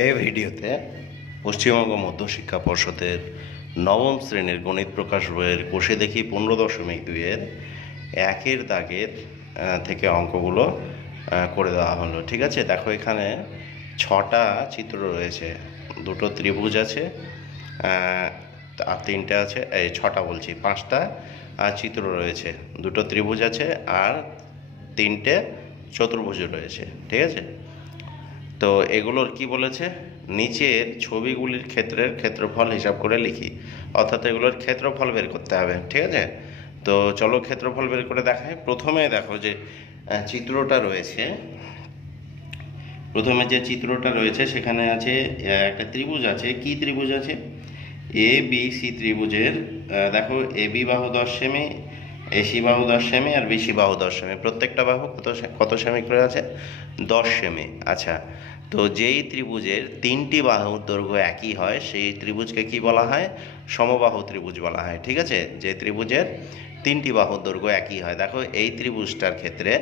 এই ভিডিওতে পশ্চিমবঙ্গ মধ্যশিক্ষা পর্ষদের নবম শ্রেণীর গণিত প্রকাশ বইয়ের কোষে দেখি 15.2-এর একের দাগের থেকে অঙ্কগুলো করে দেওয়া হলো। ঠিক আছে, দেখো এখানে 6টা চিত্র রয়েছে, দুটো ত্রিভুজ আছে, আর 3টে আছে, এই 6টা বলছি, 5টা চিত্র রয়েছে, দুটো ত্রিভুজ আছে আর 3টে চতুর্ভুজ রয়েছে। ঠিক আছে, তো এগুলোর কি বলেছে, নিচের ছবিগুলির ক্ষেত্রের ক্ষেত্রফল হিসাব করে লিখি, অর্থাৎ এগুলোর ক্ষেত্রফল বের করতে হবে। ঠিক আছে, তো চলো ক্ষেত্রফল বের করে দেখাই। প্রথমে দেখো যে চিত্রটা রয়েছে, প্রথমে যে চিত্রটা রয়েছে সেখানে আছে একটা ত্রিভুজ আছে। কি ত্রিভুজ আছে? এ বি সি ত্রিভুজের দেখো এ বি বাহু 10 সেমি, এসি বাহু 10 সেমি আর বিসি বাহু 10 সেমি। প্রত্যেকটা বাহু কত সেমি করে আছে? 10 সেমি। আচ্ছা, তো যেই ত্রিভুজের 3টি বাহুর দৈর্ঘ্য একই হয় সেই ত্রিভুজকে কি বলা হয়? সমবাহু ত্রিভুজ বলা হয়। ঠিক আছে, যে ত্রিভুজের 3টি বাহুর দৈর্ঘ্য একই হয়। দেখো এই ত্রিভুজটার ক্ষেত্রে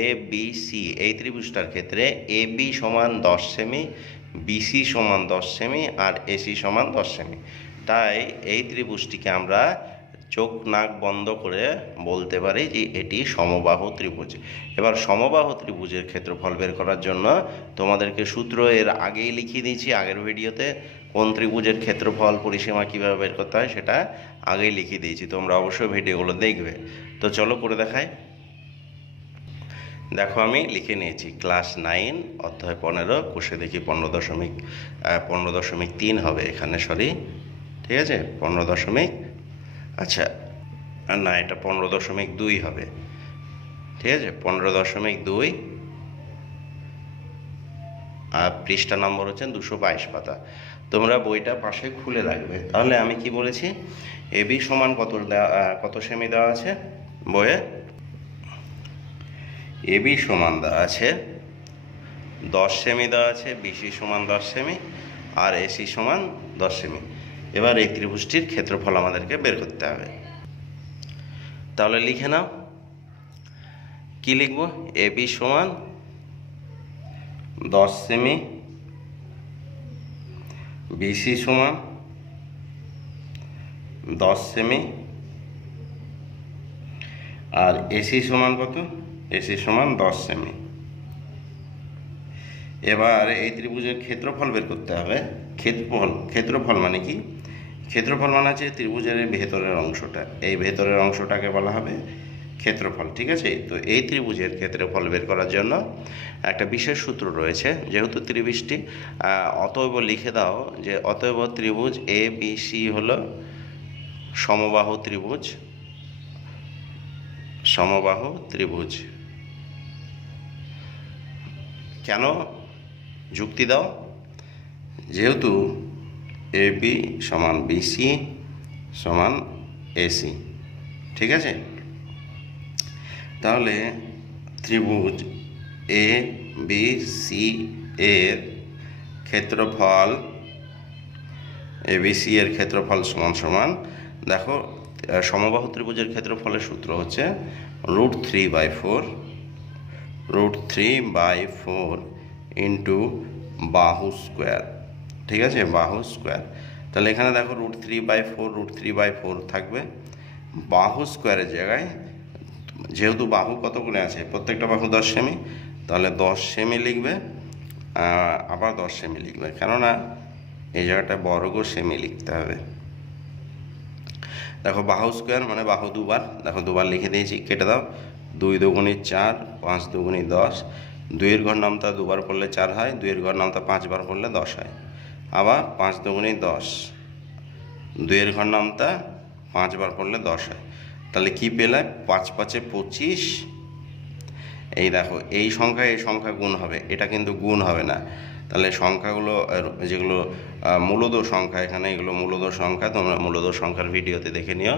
এ বি সি, এই ত্রিভুজটার ক্ষেত্রে এ বি সমান 10 সেমি, বিসি সমান 10 সেমি আর এসি সমান 10 সেমি। তাই এই ত্রিভুজটিকে আমরা চোখ নাক বন্ধ করে বলতে পারি যে এটি সমবাহু ত্রিভুজ। এবার সমবাহু ত্রিভুজের ক্ষেত্রফল বের করার জন্য তোমাদেরকে সূত্র এর আগেই লিখিয়ে দিয়েছি, আগের ভিডিওতে কোন ত্রিভুজের ক্ষেত্রফল পরিসীমা কীভাবে বের করতে হয় সেটা আগেই লিখিয়ে দিয়েছি, তোমরা অবশ্যই ভিডিওগুলো দেখবে। তো চলো করে দেখাই। দেখো আমি লিখে নিয়েছি, ক্লাস 9 অধ্যায় 15 কোষে দেখি 15.3 হবে এখানে, সরি। ঠিক আছে, 15. আচ্ছা না, এটা 15.2 হবে। ঠিক আছে, 15.2 আর পৃষ্ঠা নম্বর হচ্ছে 222 পাতা। তোমরা বইটা পাশে খুলে রাখবে। তাহলে আমি কি বলেছি, এ বি সমান কত সেমি দেওয়া আছে বইয়ে? এ বি সমান দেওয়া আছে 10 সেমি দেওয়া আছে, বিসি সমান 10 সেমি আর এসি সমান 10 সেমি। এবার এই ত্রিভুজটির ক্ষেত্রফল আমাদেরকে বের করতে হবে। তাহলে লিখে নাও, কি লিখব? এ বি সমান 10 সেমি, বিসি সমান 10 সেমি আর এসি সমান কত? এসি সমান 10 সেমি। এবার এই ত্রিভুজের ক্ষেত্রফল বের করতে হবে। ক্ষেত্রফল মানে কি? ক্ষেত্রফল মানে হচ্ছে ত্রিভুজের ভেতরের অংশটা, এই ভেতরের অংশটাকে বলা হবে ক্ষেত্রফল। ঠিক আছে, তো এই ত্রিভুজের ক্ষেত্রফল বের করার জন্য একটা বিশেষ সূত্র রয়েছে। যেহেতু ত্রিভুজটি অতএব লিখে দাও যে অতএব ত্রিভুজ এ বি সি হলো সমবাহু ত্রিভুজ, সমবাহু ত্রিভুজ। কেন? যুক্তি দাও। যেহেতু এ বি সমান বিসি সমান এসি। ঠিক আছে, তাহলে ত্রিভুজ এ বি সি এর ক্ষেত্রফল, এ বি সি এর ক্ষেত্রফল সমান সমান, দেখো সমবাহু ত্রিভুজের ক্ষেত্রফলের সূত্র হচ্ছে √3/4 ইন্টু বাহু স্কোয়ার। ঠিক আছে, বাহু স্কোয়ার। তাহলে এখানে দেখো √3/4 থাকবে, বাহু স্কোয়ারের জায়গায় যেহেতু বাহু কত করে আছে, প্রত্যেকটা বাহু 10 সেমি, তাহলে 10 সেমি লিখবে, আবার 10 সেমি লিখবে, কেননা এই জায়গাটা বর্গ সেমি লিখতে হবে। দেখো বাহু স্কোয়ার মানে বাহু দুবার, দেখো দুবার লিখে দিয়েছি, কেটে দাও। 2 দুগুণে 4, 5 দুগুণে 10, 2-এর ঘর নামতা দুবার পড়লে 4 হয়, 2-এর ঘর নামতা 5 বার পড়লে 10 হয়। আবার 5 দুগুণে 10, 2-এর ঘর নামতা 5 বার পড়লে 10 হয়। তাহলে কি পেলে? 5 5 25। এই দেখো এই সংখ্যা গুণ হবে, এটা কিন্তু গুণ হবে না। তাহলে সংখ্যাগুলো যেগুলো মূলদ সংখ্যা, এখানে এগুলো মূলদ সংখ্যা, তোমরা মূলদ সংখ্যার ভিডিওতে দেখে নিও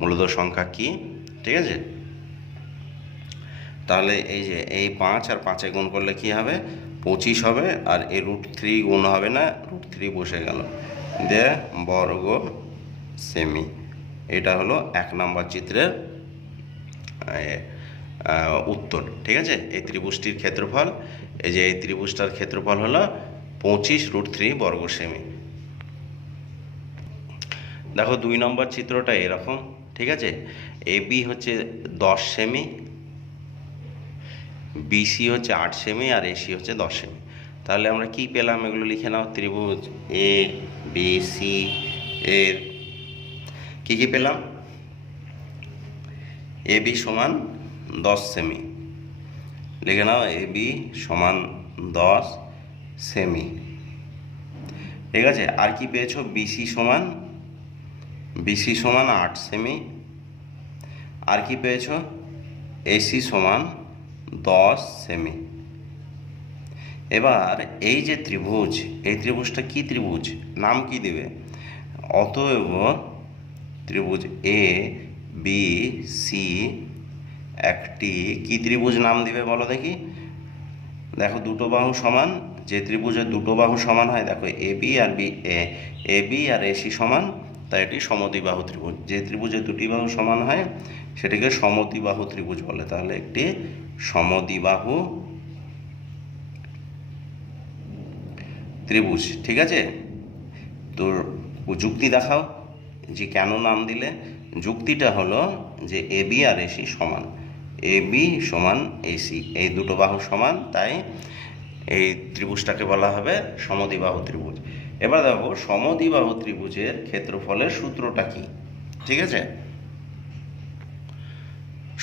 মূলদ সংখ্যা কি। ঠিক আছে, তাহলে এই যে এই 5 আর 5-এ গুণ করলে কি হবে? 25 হবে। আর এই √3 গুণ হবে না, √3 বসে গেল, দে বর্গ সেমি। এটা হলো 1 নম্বর চিত্রের উত্তর। ঠিক আছে, এই ত্রিভুজটির ক্ষেত্রফল, এই যে এই ত্রিভুজটার ক্ষেত্রফল হলো 25√3 বর্গ সেমি। দেখো 2 নম্বর চিত্রটা এরকম, ঠিক আছে। এবি হচ্ছে 10 সেমি, বিসি হচ্ছে 8 সেমি, আর এসি হচ্ছে 10 সেমি। তাহলে আমরা কি পেলাম এগুলো লিখে নাও। ত্রিভুজ এ বি সি এর কি কি পেলাম? এবি সমান 10 সেমি, লিখে নাও এবি সমান 10 সেমি, ঠিক আছে। আর কি পেয়েছো? বিসি সমান 8 সেমি। আর কি পেয়েছো? এসি সমান 10 সেমি। এবার এই যে ত্রিভুজ, এই ত্রিভুজটা কি ত্রিভুজ, নাম কি দেবে? অতএব ত্রিভুজ এ বি সি একটি কি ত্রিভুজ নাম দিবে বলো দেখি। দেখো দুটো বাহু সমান, যে ত্রিভুজের দুটো বাহু সমান হয়, দেখো এ বি আর এসি সমান, তাই এটি সমদ্বিবাহু ত্রিভুজ। যে ত্রিভুজের দুটি বাহু সমান হয় সেটিকে সমদ্বিবাহু ত্রিভুজ বলে। তাহলে একটি সমদ্বিবাহু ত্রিভুজ, ঠিক আছে। তোর যুক্তি দেখাও যে কেন নাম দিলে। যুক্তিটা হলো যে এ বি আর এসি সমান, এ বি সমান এসি, এই দুটো বাহু সমান, তাই এই ত্রিভুজটাকে বলা হবে সমদ্বিবাহু ত্রিভুজ। এবার দেখো সমদ্বিবাহু ত্রিভুজের ক্ষেত্রফলের সূত্রটা কি, ঠিক আছে।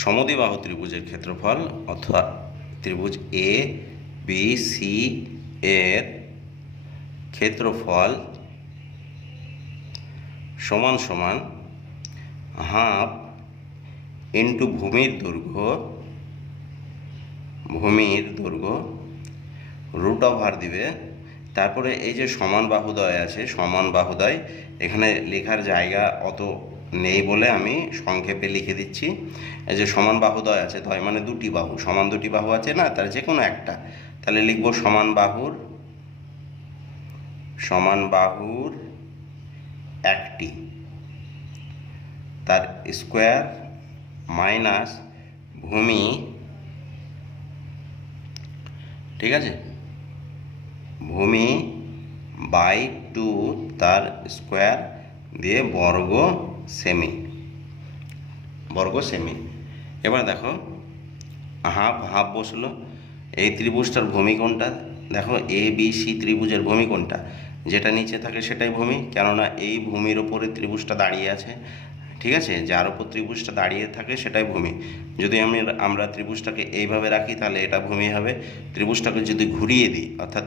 সমদ্বিবাহু ত্রিভুজের ক্ষেত্রফল অথবা ত্রিভুজ এ বি সি এর ক্ষেত্রফল সমান সমান হাফ ইন্টু ভূমির দৈর্ঘ্য রুট ওভার দিবে। তারপরে এই যে সমান বাহুদ্বয় আছে, সমান বাহুদ্বয় এখানে লেখার জায়গা অত নেই বলে আমি সংক্ষেপে লিখে দিচ্ছি। এই যে সমান বাহুদ্বয় আছে, দ্বয় মানে দুটি বাহু, সমান দুটি বাহু আছে না, তার যে কোনো একটা, তাহলে লিখব সমান বাহুর একটি, তার স্কোয়ার মাইনাস ভূমি, ঠিক আছে, ভূমি বাই 2 তার স্কোয়ার দিয়ে বর্গ সেমি। এবার দেখো হাফ বসলো। এই ত্রিভুজটার ভূমি কোনটা? দেখো এ বি সি ত্রিভুজের ভূমি কোনটা? যেটা নিচে থাকে সেটাই ভূমি, কেননা এই ভূমির ওপরে ত্রিভুজটা দাঁড়িয়ে আছে, ঠিক আছে। যার উপর ত্রিভুজটা দাঁড়িয়ে থাকে সেটাই ভূমি। যদি আমরা ত্রিভুজটাকে এইভাবে রাখি তাহলে এটা ভূমি হবে। ত্রিভুজটাকে যদি ঘুরিয়ে দিই, অর্থাৎ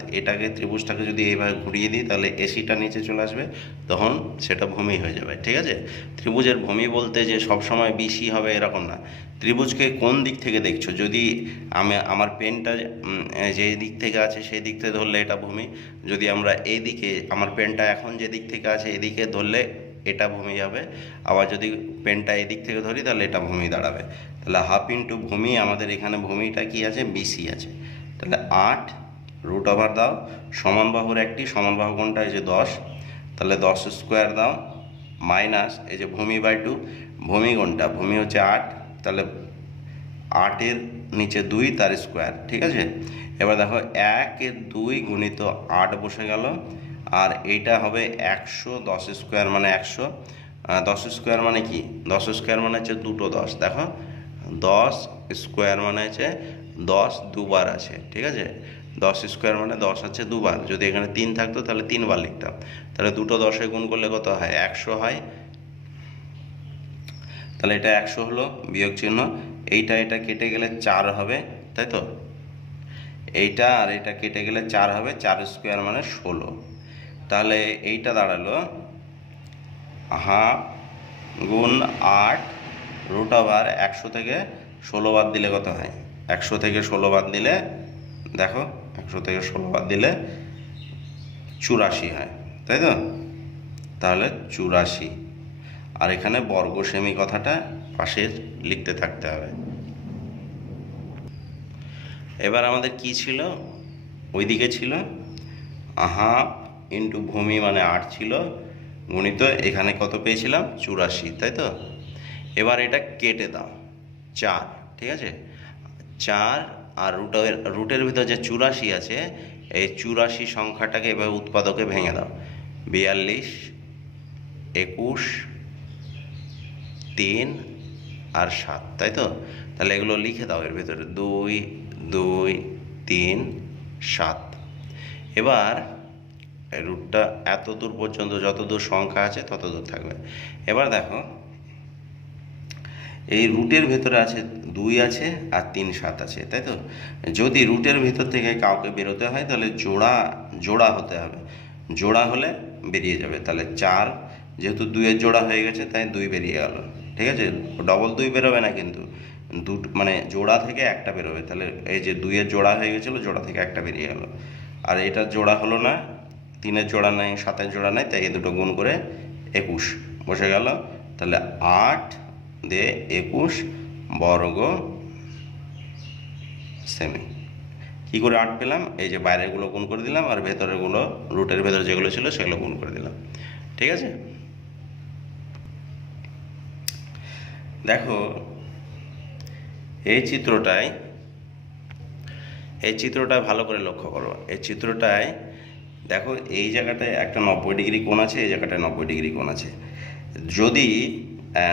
ত্রিভুজটাকে যদি এইভাবে ঘুরিয়ে দিই, তাহলে এসিটা নিচে চলে আসবে, তখন সেটা ভূমি হয়ে যাবে, ঠিক আছে। ত্রিভুজের ভূমি বলতে যে সবসময় বিসি হবে এরকম না। ত্রিভুজকে কোন দিক থেকে দেখছো, যদি আমার পেনটা যে দিক থেকে আছে সেই দিক থেকে ধরলে এটা ভূমি। যদি আমরা এইদিকে, আমার পেনটা এখন যে দিক থেকে আছে এদিকে ধরলে এটা ভূমি হবে। আবার যদি পেনটা এদিক থেকে ধরি তাহলে এটা ভূমি দাঁড়াবে। তাহলে হাফ ইন্টু ভূমি, আমাদের এখানে ভূমিটা কি আছে? বিসি আছে। তাহলে 8 রুট ওভার দাও, সমান বাহুর একটি, সমান বাহু কোনটা? এই যে 10, তাহলে 10 স্কোয়ার দাও মাইনাস এই যে ভূমি বাই 2, ভূমি কোনটা? ভূমি হচ্ছে 8, তাহলে 8-এর নিচে 2 তার স্কোয়ার, ঠিক আছে। এবার দেখো 1-এর 2 গুণিত 8 বসে গেল, আর এইটা হবে 100, 10 স্কোয়ার মানে 100, 10 স্কোয়ার মানে কি? 10 স্কোয়ার মানে হচ্ছে দুটো 10। দেখো 10 স্কোয়ার মানে হচ্ছে 10 দুবার আছে, ঠিক আছে। 10 স্কোয়ার মানে 10 আছে দুবার। যদি এখানে 3 থাকতো তাহলে 3 বার লিখতাম। তাহলে দুটো 10-এ গুণ করলে কত হয়? 100 হয়। তাহলে এটা 100 হলো, বিয়োগ চিহ্ন, এটা কেটে গেলে 4 হবে, তাই তো। এইটা আর এটা কেটে গেলে 4 হবে, 4 স্কোয়ার মানে 16। তাহলে এইটা দাঁড়ালো হাফ গুণ 8 রুট ওভার 100 থেকে 16 বাদ দিলে কত হয়? 100 থেকে 16 বাদ দিলে, দেখো 100 থেকে 16 বাদ দিলে 84 হয়, তাই তো। তাহলে 84, আর এখানে বর্গ সেমি কথাটা পাশে লিখতে থাকতে হবে। এবার আমাদের কি ছিল? ওইদিকে ছিল হাফ ইন্টু ভূমি মানে 8 ছিল, গুণিত এখানে কত পেয়েছিলাম? 84, তাই তো। এবার এটা কেটে দাও 4, ঠিক আছে। 4 আর রুটের ভিতর যে 84 আছে, এই 84 সংখ্যাটাকে এভাবে উৎপাদকে ভেঙে দাও, 42, 21, 3 আর 7, তাই তো? তাহলে এগুলো লিখে দাও এর ভেতরে, 2, 2, 3, 7। এবার রুটটা এত দূর পর্যন্ত, যত দূর সংখ্যা আছে তত দূর থাকবে। এবার দেখো এই রুটের ভেতরে আছে 2 আছে আর 3, 7 আছে, তাই তো? যদি রুটের ভেতর থেকে কাউকে বেরোতে হয় তাহলে জোড়া হতে হবে, জোড়া হলে বেরিয়ে যাবে। তাহলে 4, যেহেতু 2-এর জোড়া হয়ে গেছে তাই 2 বেরিয়ে গেল, ঠিক আছে? ডবল 2 বেরোবে না কিন্তু, মানে জোড়া থেকে একটা বেরোবে। তাহলে এই যে 2-এর জোড়া হয়ে গেছিলো, জোড়া থেকে একটা বেরিয়ে গেল। আর এটা জোড়া হলো না, 3-এর জোড়া নেই, 7-এর জোড়া নেই, তাই এই দুটো গুণ করে 21 বসে গেল। তাহলে 8 দিয়ে 21 বর্গ সেমি। কী করে 8 পেলাম? এই যে বাইরেরগুলো গুণ করে দিলাম আর ভেতরেরগুলো, রুটের ভেতরে যেগুলো ছিল সেগুলো গুণ করে দিলাম, ঠিক আছে? দেখো এই চিত্রটায় ভালো করে লক্ষ্য করো। এই চিত্রটায় দেখো এই জায়গাটায় একটা 90 ডিগ্রি কোণ আছে, এই জায়গাটায় 90 ডিগ্রি কোণ আছে। যদি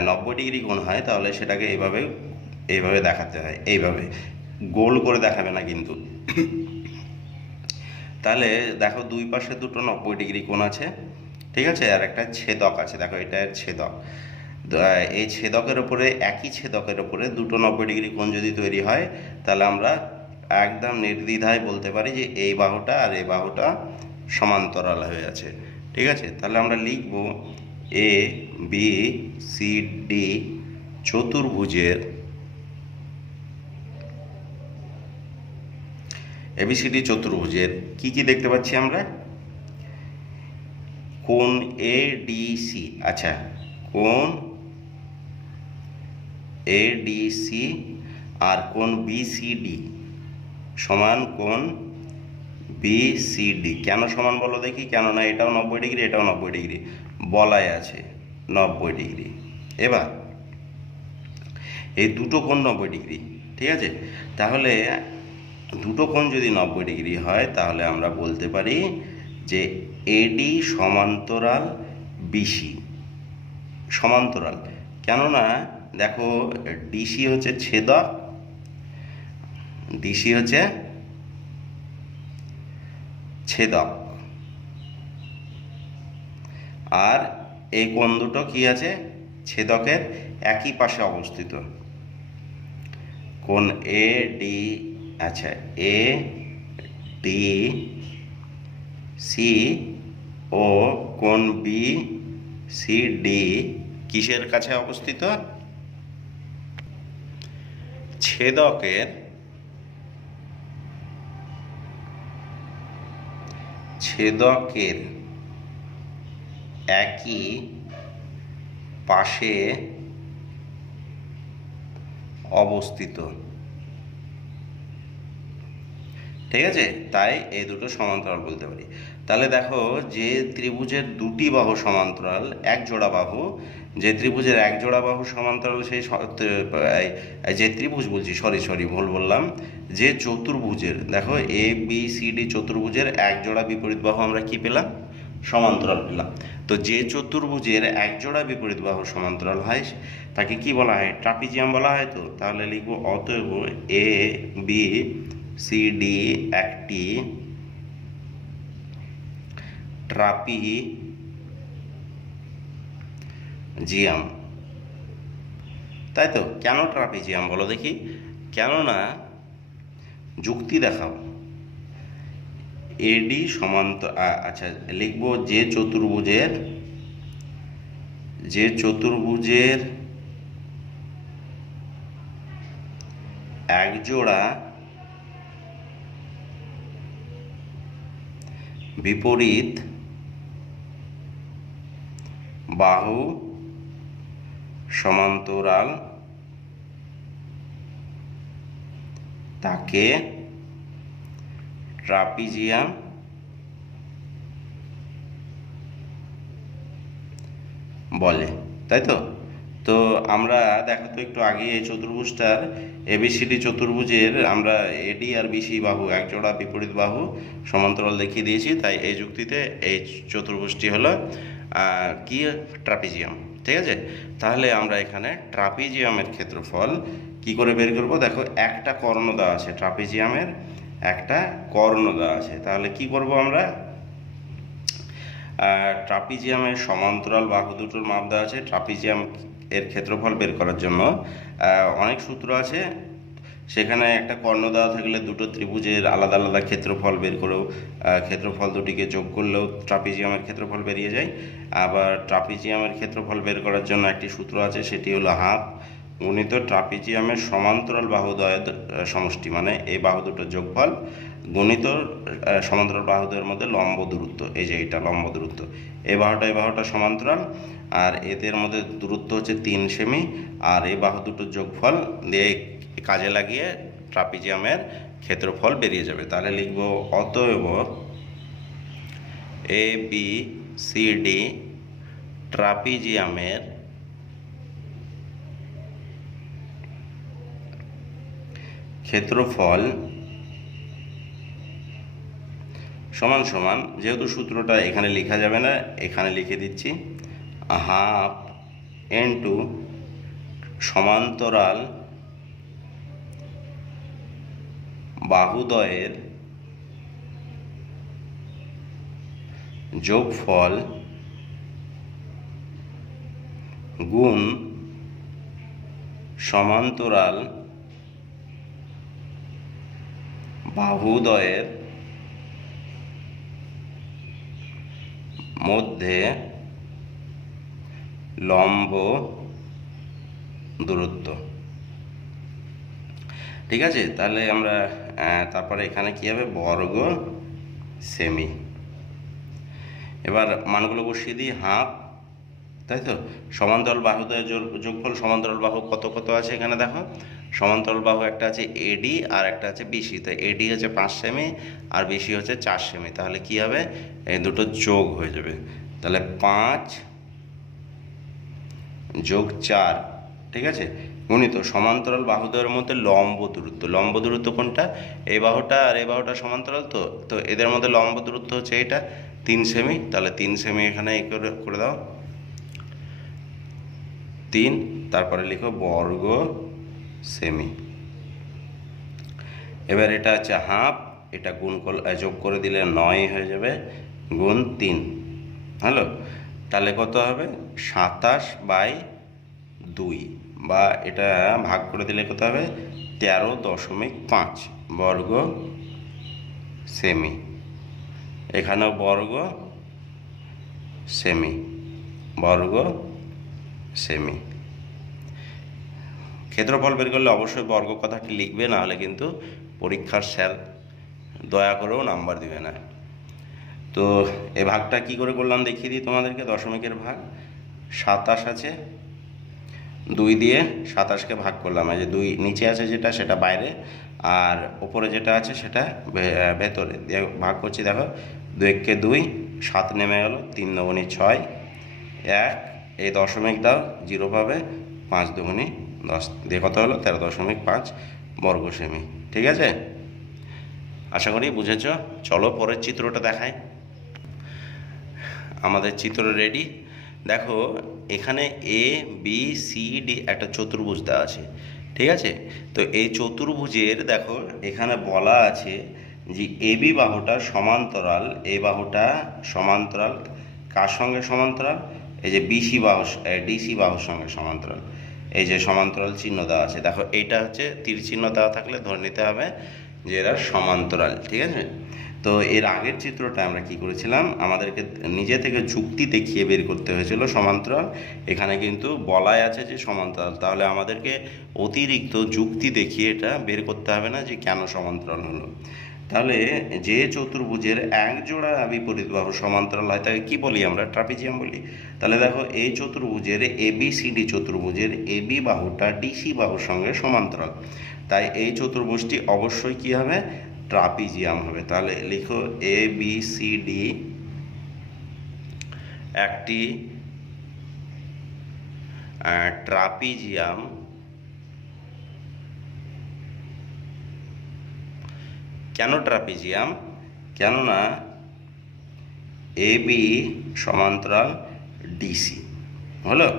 90 ডিগ্রি কোণ হয় তাহলে সেটাকে এইভাবে দেখাতে হয়, এইভাবে গোল করে দেখাবে না কিন্তু। তাহলে দেখো দুই পাশে দুটো 90 ডিগ্রি কোণ আছে, ঠিক আছে? আর একটা ছেদক আছে, দেখো এটা ছেদক। এই ছেদকের ওপরে, একই ছেদকের ওপরে দুটো 90 ডিগ্রি কোণ যদি তৈরি হয় তাহলে আমরা একদম নির্দ্বিধায় বলতে পারি যে এই বাহুটা আর এই বাহুটা সমান্তরাল হয়ে আছে, ঠিক আছে? তাহলে আমরা লিখব এ বি সি ডি চতুর্ভুজের, এবিসিডি চতুর্ভুজের কি কি দেখতে পাচ্ছি আমরা? কোণ এডিসি, আচ্ছা কোণ এডিসি আর কোণ বিসিডি সমান কোণ বিসিডি। কেন সমান বলো দেখি? কেননা এটাও 90 ডিগ্রি, এটাও 90 ডিগ্রি, বলাই আছে 90 ডিগ্রি। এবার এই দুটো কোণ 90 ডিগ্রি, ঠিক আছে? তাহলে দুটো কোণ যদি 90 ডিগ্রি হয় তাহলে আমরা বলতে পারি যে এডি সমান্তরাল বিসি, সমান্তরাল। কেননা দেখো ডিসি হচ্ছে ছেদক, ডিসি হচ্ছে ছেদক, আর এই কোণ দুটো কি আছে? ছেদকের একই পাশে অবস্থিত। কোণ এ ডি, আচ্ছা এ ডি সি ও কোণ বি সি ডি কিসের কাছে অবস্থিত? ছেদকের একই পাশে অবস্থিত, ঠিক আছে? তাই এই দুটো সমান্তরাল বলতে পারি। তাহলে দেখো যে ত্রিভুজের দুটি বাহু সমান্তরাল, এক জোড়া বাহু, যে ত্রিভুজের এক জোড়া বাহু সমান্তরাল, সেই যে ত্রিভুজ বলছি, সরি ভুল বললাম, যে চতুর্ভুজের, দেখো এ বি সি ডি চতুর্ভুজের এক জোড়া বিপরীত বাহু আমরা কি পেলাম? সমান্তরাল পেলাম। তো যে চতুর্ভুজের এক জোড়া বিপরীত বাহু সমান্তরাল হয় তাকে কি বলা হয়? ট্রাপিজিয়াম বলা হয়। তো তাহলে লিখব অতএব এ বি সি ডি একটি ট্রাপিজিয়াম, তাই তো? কেন ট্রাপিজিয়াম বলো দেখি? কেননা যুক্তি দেখাও। এডি আচ্ছা লিখব যে চতুর্ভুজের এক জোড়া বিপরীত বাহু সমান্তরাল তাকে ট্রাপিজিয়াম বলে, তাই তো? তো আমরা দেখো তো একটু আগে এই চতুর্ভুজটার এবিসিডি চতুর্ভুজের আমরা এডি আর বিসি বাহু একজোড়া বিপরীত বাহু সমান্তরাল দেখিয়ে দিয়েছি, তাই এই যুক্তিতে এই চতুর্ভুজটি হলো কি ট্রাপিজিয়াম। ঠিক আছে, তাহলে আমরা এখানে ট্রাপিজিয়ামের ক্ষেত্রফল কি করে বের করব? দেখো একটা কর্ণ দেওয়া আছে, ট্রাপিজিয়ামের একটা কর্ণ দেওয়া আছে, তাহলে কি করব আমরা? ট্রাপিজিয়ামের সমান্তরাল বাহু দুটোর মাপ দেওয়া আছে। ট্রাপিজিয়াম এর ক্ষেত্রফল বের করার জন্য অনেক সূত্র আছে, সেখানে একটা কর্ণ দেওয়া থাকলে দুটো ত্রিভুজের আলাদা আলাদা ক্ষেত্রফল বের করেও ক্ষেত্রফল দুটিকে যোগ করলেও ট্রাপিজিয়ামের ক্ষেত্রফল বেরিয়ে যায়। আবার ট্রাপিজিয়ামের ক্ষেত্রফল বের করার জন্য একটি সূত্র আছে, সেটি হলো হাফ গুণিত ট্রাপিজিয়ামের সমান্তরাল বাহুদ্বয়ের সমষ্টি, মানে এই বাহু দুটোর যোগফল গণিত সমান্তরাল বাহুদের মধ্যে লম্ব দূরত্ব। এই যে এটা লম্ব দূরত্ব, এই বাহুটা সমান্তরাল, আর এদের মধ্যে দূরত্ব হচ্ছে 3 সেমি, আর এই বাহু দুটোর যোগফল দিয়ে কাজে লাগিয়ে ট্রাপিজিয়ামের ক্ষেত্রফল বেরিয়ে যাবে। তাহলে লিখব অতএব এ বি সি ডি ট্রাপিজিয়ামের ক্ষেত্রফল সমান সমান, যেহেতু সূত্রটা এখানে লেখা যাবে না, এখানে লিখে দিচ্ছি, হাফ ইনটু সমান্তরাল বাহুদ্বয়ের যোগফল গুণ সমান্তরাল বাহুদ্বয়ের মধ্যে লম্ব দূরত্ব। ঠিক আছে, তাহলে আমরা তারপরে এখানে কি হবে? বর্গ সেমি। এবার মানগুলো বসিয়ে দিই। হাফ, তাই তো, সমান্তরাল বাহুদ্বয়ের যোগফল, সমান্তরাল বাহু কত কত আছে এখানে দেখো, সমান্তরাল বাহু একটা আছে এডি আর একটা আছে বিসি। তো এডি হচ্ছে 5 সেমি আর বিসি হচ্ছে 4 সেমি, তাহলে কি হবে? এই দুটো যোগ হয়ে যাবে, তাহলে 5 যোগ 4, ঠিক আছে, গুণিত সমান্তরাল বাহুদ্বয়ের মধ্যে লম্ব দূরত্ব। লম্ব দূরত্ব কোনটা? এই বাহুটা আর এই বাহুটা সমান্তরাল, তো তো এদের মধ্যে লম্ব দূরত্ব হচ্ছে এটা 3 সেমি, তাহলে 3 সেমি এখানে করে দাও 3, তারপরে লিখো বর্গ সেমি। এবার এটা হচ্ছে হাফ, এটা গুণ যোগ করে দিলে 9 হয়ে যাবে, গুণ 3, হ্যালো, তাহলে কত হবে? 27/2, বা এটা ভাগ করে দিলে কত হবে? 13.5 বর্গ সেমি। এখানেও বর্গ সেমি, বর্গ সেমি। ক্ষেত্রফল বের করলে অবশ্যই বর্গ কথাটি লিখবে, না হলে কিন্তু পরীক্ষার স্যার দয়া করেও নাম্বার দিবে না। তো এই ভাগটা কি করে করলাম দেখিয়ে দিই তোমাদেরকে। দশমিকের ভাগ 27 আছে, 2 দিয়ে 27কে ভাগ করলাম। এই যে 2 নিচে আছে যেটা, সেটা বাইরে, আর উপরে যেটা আছে সেটা ভেতরে দিয়ে ভাগ করছি। দেখো 2 একে 2, 7 নেমে গেল, 3 দুগুণে 6, 1, এই দশমিক দাও 0 পাবে, 5 দুগুণে 10 দিয়ে কত হলো? 13.5 বর্গ সেমি। ঠিক আছে, আশা করি বুঝেছ। চলো পরের চিত্রটা দেখাই। আমাদের চিত্র রেডি। দেখো এখানে এ বি সি ডি একটা চতুর্ভুজ দেওয়া আছে, ঠিক আছে। তো এই চতুর্ভুজের দেখো এখানে বলা আছে যে এবি বাহুটা সমান্তরাল, এই বাহুটা সমান্তরাল কার সঙ্গে সমান্তরাল? এই যে বিসি বাহু ডিসি বাহুর সঙ্গে সমান্তরাল। এই যে সমান্তরাল চিহ্ন দেওয়া আছে, দেখো এইটা হচ্ছে তীর চিহ্ন দেওয়া থাকলে ধরে নিতে হবে যে এরা সমান্তরাল। ঠিক আছে, তো এর আগের চিত্রটা আমরা কি করেছিলাম? আমাদেরকে নিজে থেকে যুক্তি দেখিয়ে বের করতে হয়েছিল সমান্তরাল। এখানে কিন্তু বলাই আছে যে সমান্তরাল, তাহলে আমাদেরকে অতিরিক্ত যুক্তি দেখিয়ে এটা বের করতে হবে না যে কেন সমান্তরাল হলো। তাহলে যে চতুর্ভুজের এক জোড়া বিপরীত বাহু সমান্তরাল হয় তাকে কি বলি আমরা? ট্রাপিজিয়াম বলি। তাহলে দেখো এই চতুর্ভুজের এবিসিডি চতুর্ভুজের এবি বাহুটা ডিসি বাহুর সঙ্গে সমান্তরাল, তাই এই চতুর্ভুজটি অবশ্যই কি হবে? ট্রাপিজিয়াম হবে। তাহলে লিখো এ বি সি ডি একটি ট্রাপিজিয়াম কেন ট্রাপিজিয়াম? কেননা AB সমান্তরাল ডিসি হলো।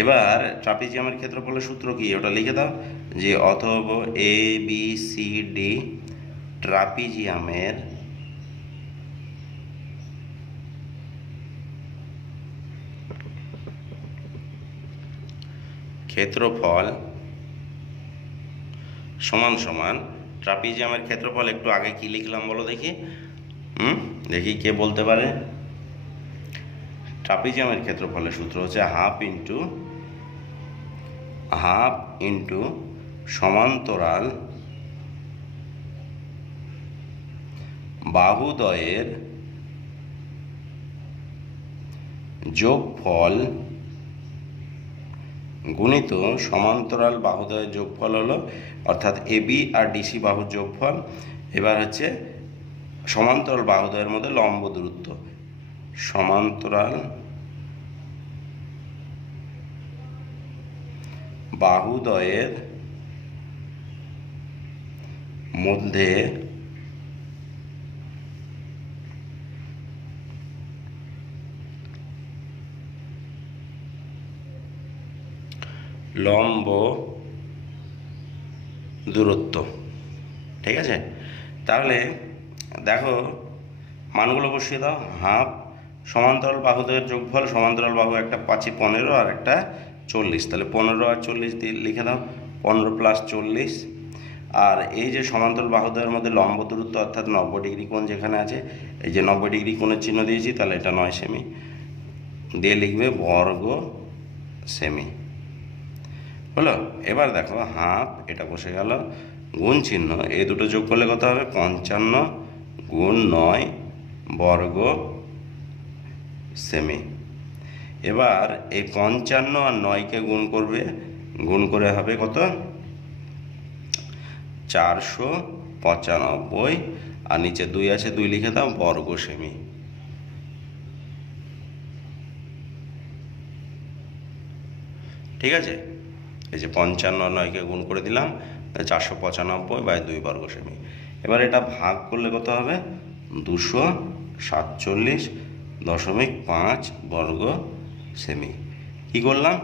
এবার ট্রাপিজিয়ামের ক্ষেত্রফলের সূত্র কি ওটা লিখে দাও, যে অতএব ABCD ট্রাপিজিয়ামের ক্ষেত্রফল সমান সমান ট্রাপিজিয়ামের ক্ষেত্রফল একটু আগে কি লিখলাম বলো দেখি, দেখি কে বলতে পারে। ট্রাপিজিয়ামের ক্ষেত্রফলের সূত্র হচ্ছে হাফ ইন্টু সমান্তরাল বাহুদ্বয়ের যোগফল গুণিত সমান্তরাল বাহুদ্বয়ের যোগফল হলো, অর্থাৎ AB আর DC বাহুর যোগফল। এবার হচ্ছে সমান্তরাল বাহুদ্বয়ের মধ্যে লম্ব দূরত্ব, সমান্তরাল বাহুদ্বয়ের মধ্যে লম্ব দূরত্ব। ঠিক আছে, তাহলে দেখো মানগুলো বসিয়ে দাও। হাফ সমান্তরাল বাহুদের যোগফল, সমান্তরাল বাহু একটা 5 15 আর একটা 40, তাহলে 15 আর 40 দিয়ে লিখে দাও, 15 + 40। আর এই যে সমান্তরাল বাহুদের মধ্যে লম্ব দূরত্ব অর্থাৎ 90 ডিগ্রি কোণ যেখানে আছে, এই যে 90 ডিগ্রি কোণের চিহ্ন দিয়েছি, তাহলে এটা 9 সেমি দিয়ে লিখবে বর্গ সেমি হলো। এবার দেখো হাফ এটা বসে গেল, গুণ চিহ্ন এই দুটো যোগ করলে কত হবে, 55 × 9 বর্গ সেমি। এবার এই 55 আর 9কে গুণ করবে, গুণ করে হবে কত, 495, আর নিচে 2 আছে 2 লিখে দাও, বর্গ সেমি। ঠিক আছে, এই যে 55 আর 9কে গুণ করে দিলাম, 495/2 বর্গ সেমি। এবার এটা ভাগ করলে কত হবে, 247.5 বর্গ সেমি। কি করলাম,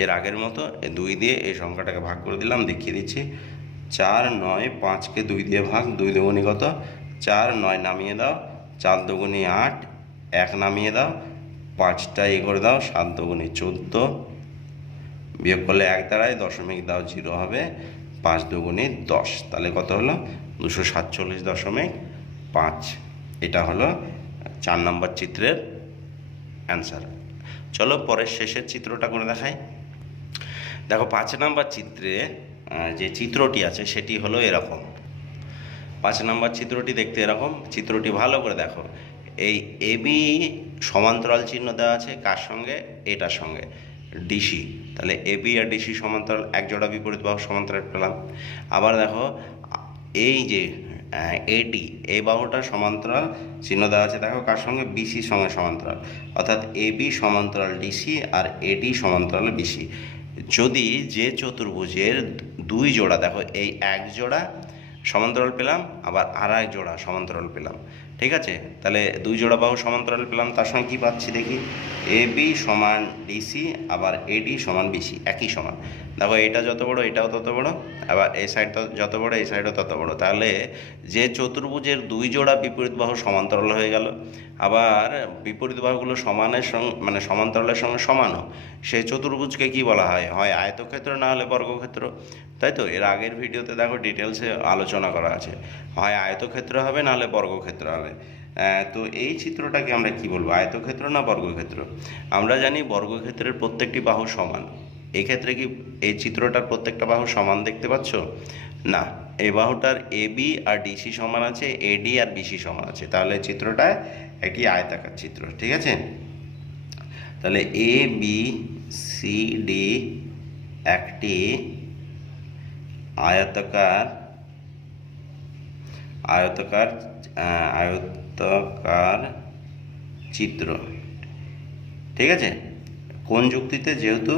এর আগের মতো 2 দিয়ে এই সংখ্যাটাকে ভাগ করে দিলাম, দেখিয়ে দিচ্ছি। 4 9 5কে 2 দিয়ে ভাগ, 2 দুগুণী কত, 4, 9 নামিয়ে দাও, 4 দুগুণী 8, 1 নামিয়ে দাও, 5টা করে দাও, 7 দুগুণী 14, বিয়োগ করলে 1 দাঁড়ায়, দশমিক দাও 0 হবে, 5 দুগুণী 10, তাহলে কত হলো, 247.5। এটা হলো 4 নম্বর চিত্রের অ্যান্সার। চলো পরের শেষের চিত্রটা করে দেখাই। দেখো 5 নম্বর চিত্রে যে চিত্রটি আছে সেটি হলো এরকম। 5 নম্বর চিত্রটি দেখতে এরকম, চিত্রটি ভালো করে দেখো। এই AB সমান্তরাল চিহ্ন দেওয়া আছে কার সঙ্গে, এটার সঙ্গে, DC। তাহলে AB আর DC সমান্তরাল, এক জোড়া বিপরীত বাহু সমান্তরাল পেলাম। আবার দেখো এই যে AD, এই বাহুটা সমান্তরাল চিহ্ন দেওয়া আছে, দেখো কার সঙ্গে, BC সঙ্গে সমান্তরাল, অর্থাৎ AB সমান্তরাল DC আর AD সমান্তরাল BC। যদি যে চতুর্ভুজের 2 জোড়া, দেখো এই এক জোড়া সমান্তরাল পেলাম, আবার আর এক জোড়া সমান্তরাল পেলাম। ঠিক আছে, তাহলে 2 জোড়া বাহু সমান্তরাল পেলাম, তার সঙ্গে কী পাচ্ছি দেখি, AB সমান DC, আবার AD সমান BC, একই সমান। দেখো এটা যত বড় এটাও তত বড়, আবার এই সাইড যত বড় এই সাইডও তত বড়। তাহলে যে চতুর্ভুজের 2 জোড়া বিপরীত বাহু সমান্তরাল হয়ে গেল, আবার বিপরীত বাহুগুলো সমানের সঙ্গে মানে সমান্তরালের সঙ্গে সমানও, সেই চতুর্ভুজকে কি বলা হয়, হয় আয়তক্ষেত্র না হলে বর্গক্ষেত্র। তাই তো, এর আগের ভিডিওতে দেখো ডিটেলসে আলোচনা করা আছে, হয় আয়তক্ষেত্র হবে না হলে বর্গক্ষেত্র হবে। তো এই চিত্রটাকে আমরা কি বলবো, আয়তক্ষেত্র না বর্গক্ষেত্র? আমরা জানি বর্গক্ষেত্রের প্রত্যেকটি বাহু সমান। এক্ষেত্রে কি এই চিত্রটার প্রত্যেকটা বাহু সমান দেখতে পাচ্ছ? না, এই বাহুটার AB আর DC সমান আছে, AD আর BC সমান আছে, তাহলে চিত্রটা একটি আয়তাকার চিত্র। ঠিক আছে, তাহলে ABCD একটি আয়তাকার চিত্র। ঠিক আছে, কোন যুক্তিতে, যেহেতু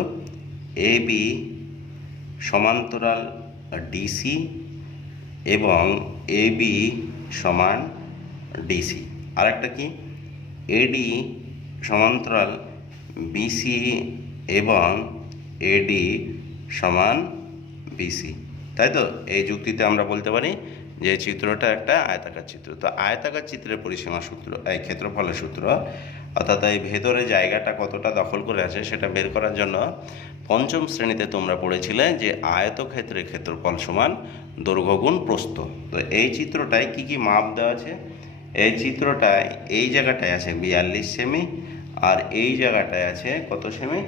এ বি সমান্তরাল ডিসি এবং এ বি সমান ডিসি। আরেকটা কি, এডি সমান্তরাল বিসি এবং এডি সমান বিসি। তাই তো, এই যুক্তিতে আমরা বলতে পারি যে চিত্রটা একটা আয়তাকার চিত্র। তো আয়তাকার চিত্রের পরিসীমা সূত্র, এই ক্ষেত্রফলের সূত্র, অর্থাৎ এই ভেতরে জায়গাটা কতটা দখল করে আছে সেটা বের করার জন্য পঞ্চম শ্রেণীতে তোমরা পড়েছিলে যে আয়তক্ষেত্রের ক্ষেত্রফল সমান দৈর্ঘ্য গুণ প্রস্থ। তো এই চিত্রটায় কি কি মাপ দেওয়া আছে? এই চিত্রটায় এই জায়গাটায় আছে 42 সেমি, আর এই জায়গাটায় আছে কত সেমি?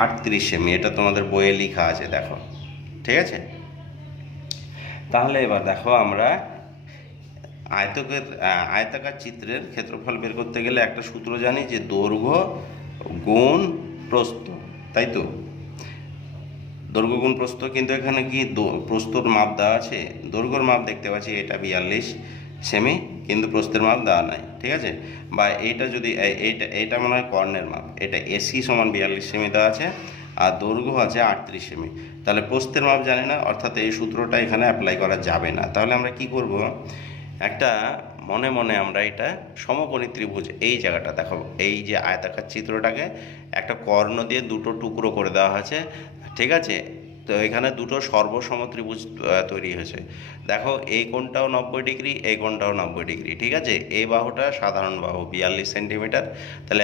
38 সেমি। এটা তোমাদের বইয়ে লেখা আছে, দেখো, ঠিক আছে। তাহলে এবার দেখো, আমরা আয়তাকার চিত্রের ক্ষেত্রফল বের করতে গেলে একটা সূত্র জানি যে দৈর্ঘ্য গুণ প্রস্থ, তাই তো? দৈর্ঘ্য গুণ প্রস্থ, কিন্তু এখানে কি প্রস্থর মাপ দেওয়া আছে? দৈর্ঘ্যর মাপ দেখতে পাচ্ছি এটা 42 সেমি, কিন্তু প্রস্থের মাপ দেওয়া নাই, ঠিক আছে। বা এইটা যদি এইটা মনে হয় কর্ণের মাপ, এটা এসি সমান 42 সেমি দেওয়া আছে, আর দৈর্ঘ্য আছে 38 সেমি। তাহলে প্রস্থের মাপ জানি না, অর্থাৎ এই সূত্রটা এখানে অ্যাপ্লাই করা যাবে না। তাহলে আমরা কি করব, একটা মনে মনে আমরা এটা সমকোণী ত্রিভুজ, এই জায়গাটা দেখো, এই যে আয়তাকার চিত্রটাকে একটা কর্ণ দিয়ে দুটো টুকরো করে দেওয়া হয়েছে, ঠিক আছে। তো এখানে দুটো সর্বসম ত্রিভুজ তৈরি হয়েছে। দেখো, এই কোণটাও 90 ডিগ্রি, এই কোণটাও 90 ডিগ্রি, ঠিক আছে। এই বাহুটা সাধারণ বাহু 42 সেন্টিমিটার। তাহলে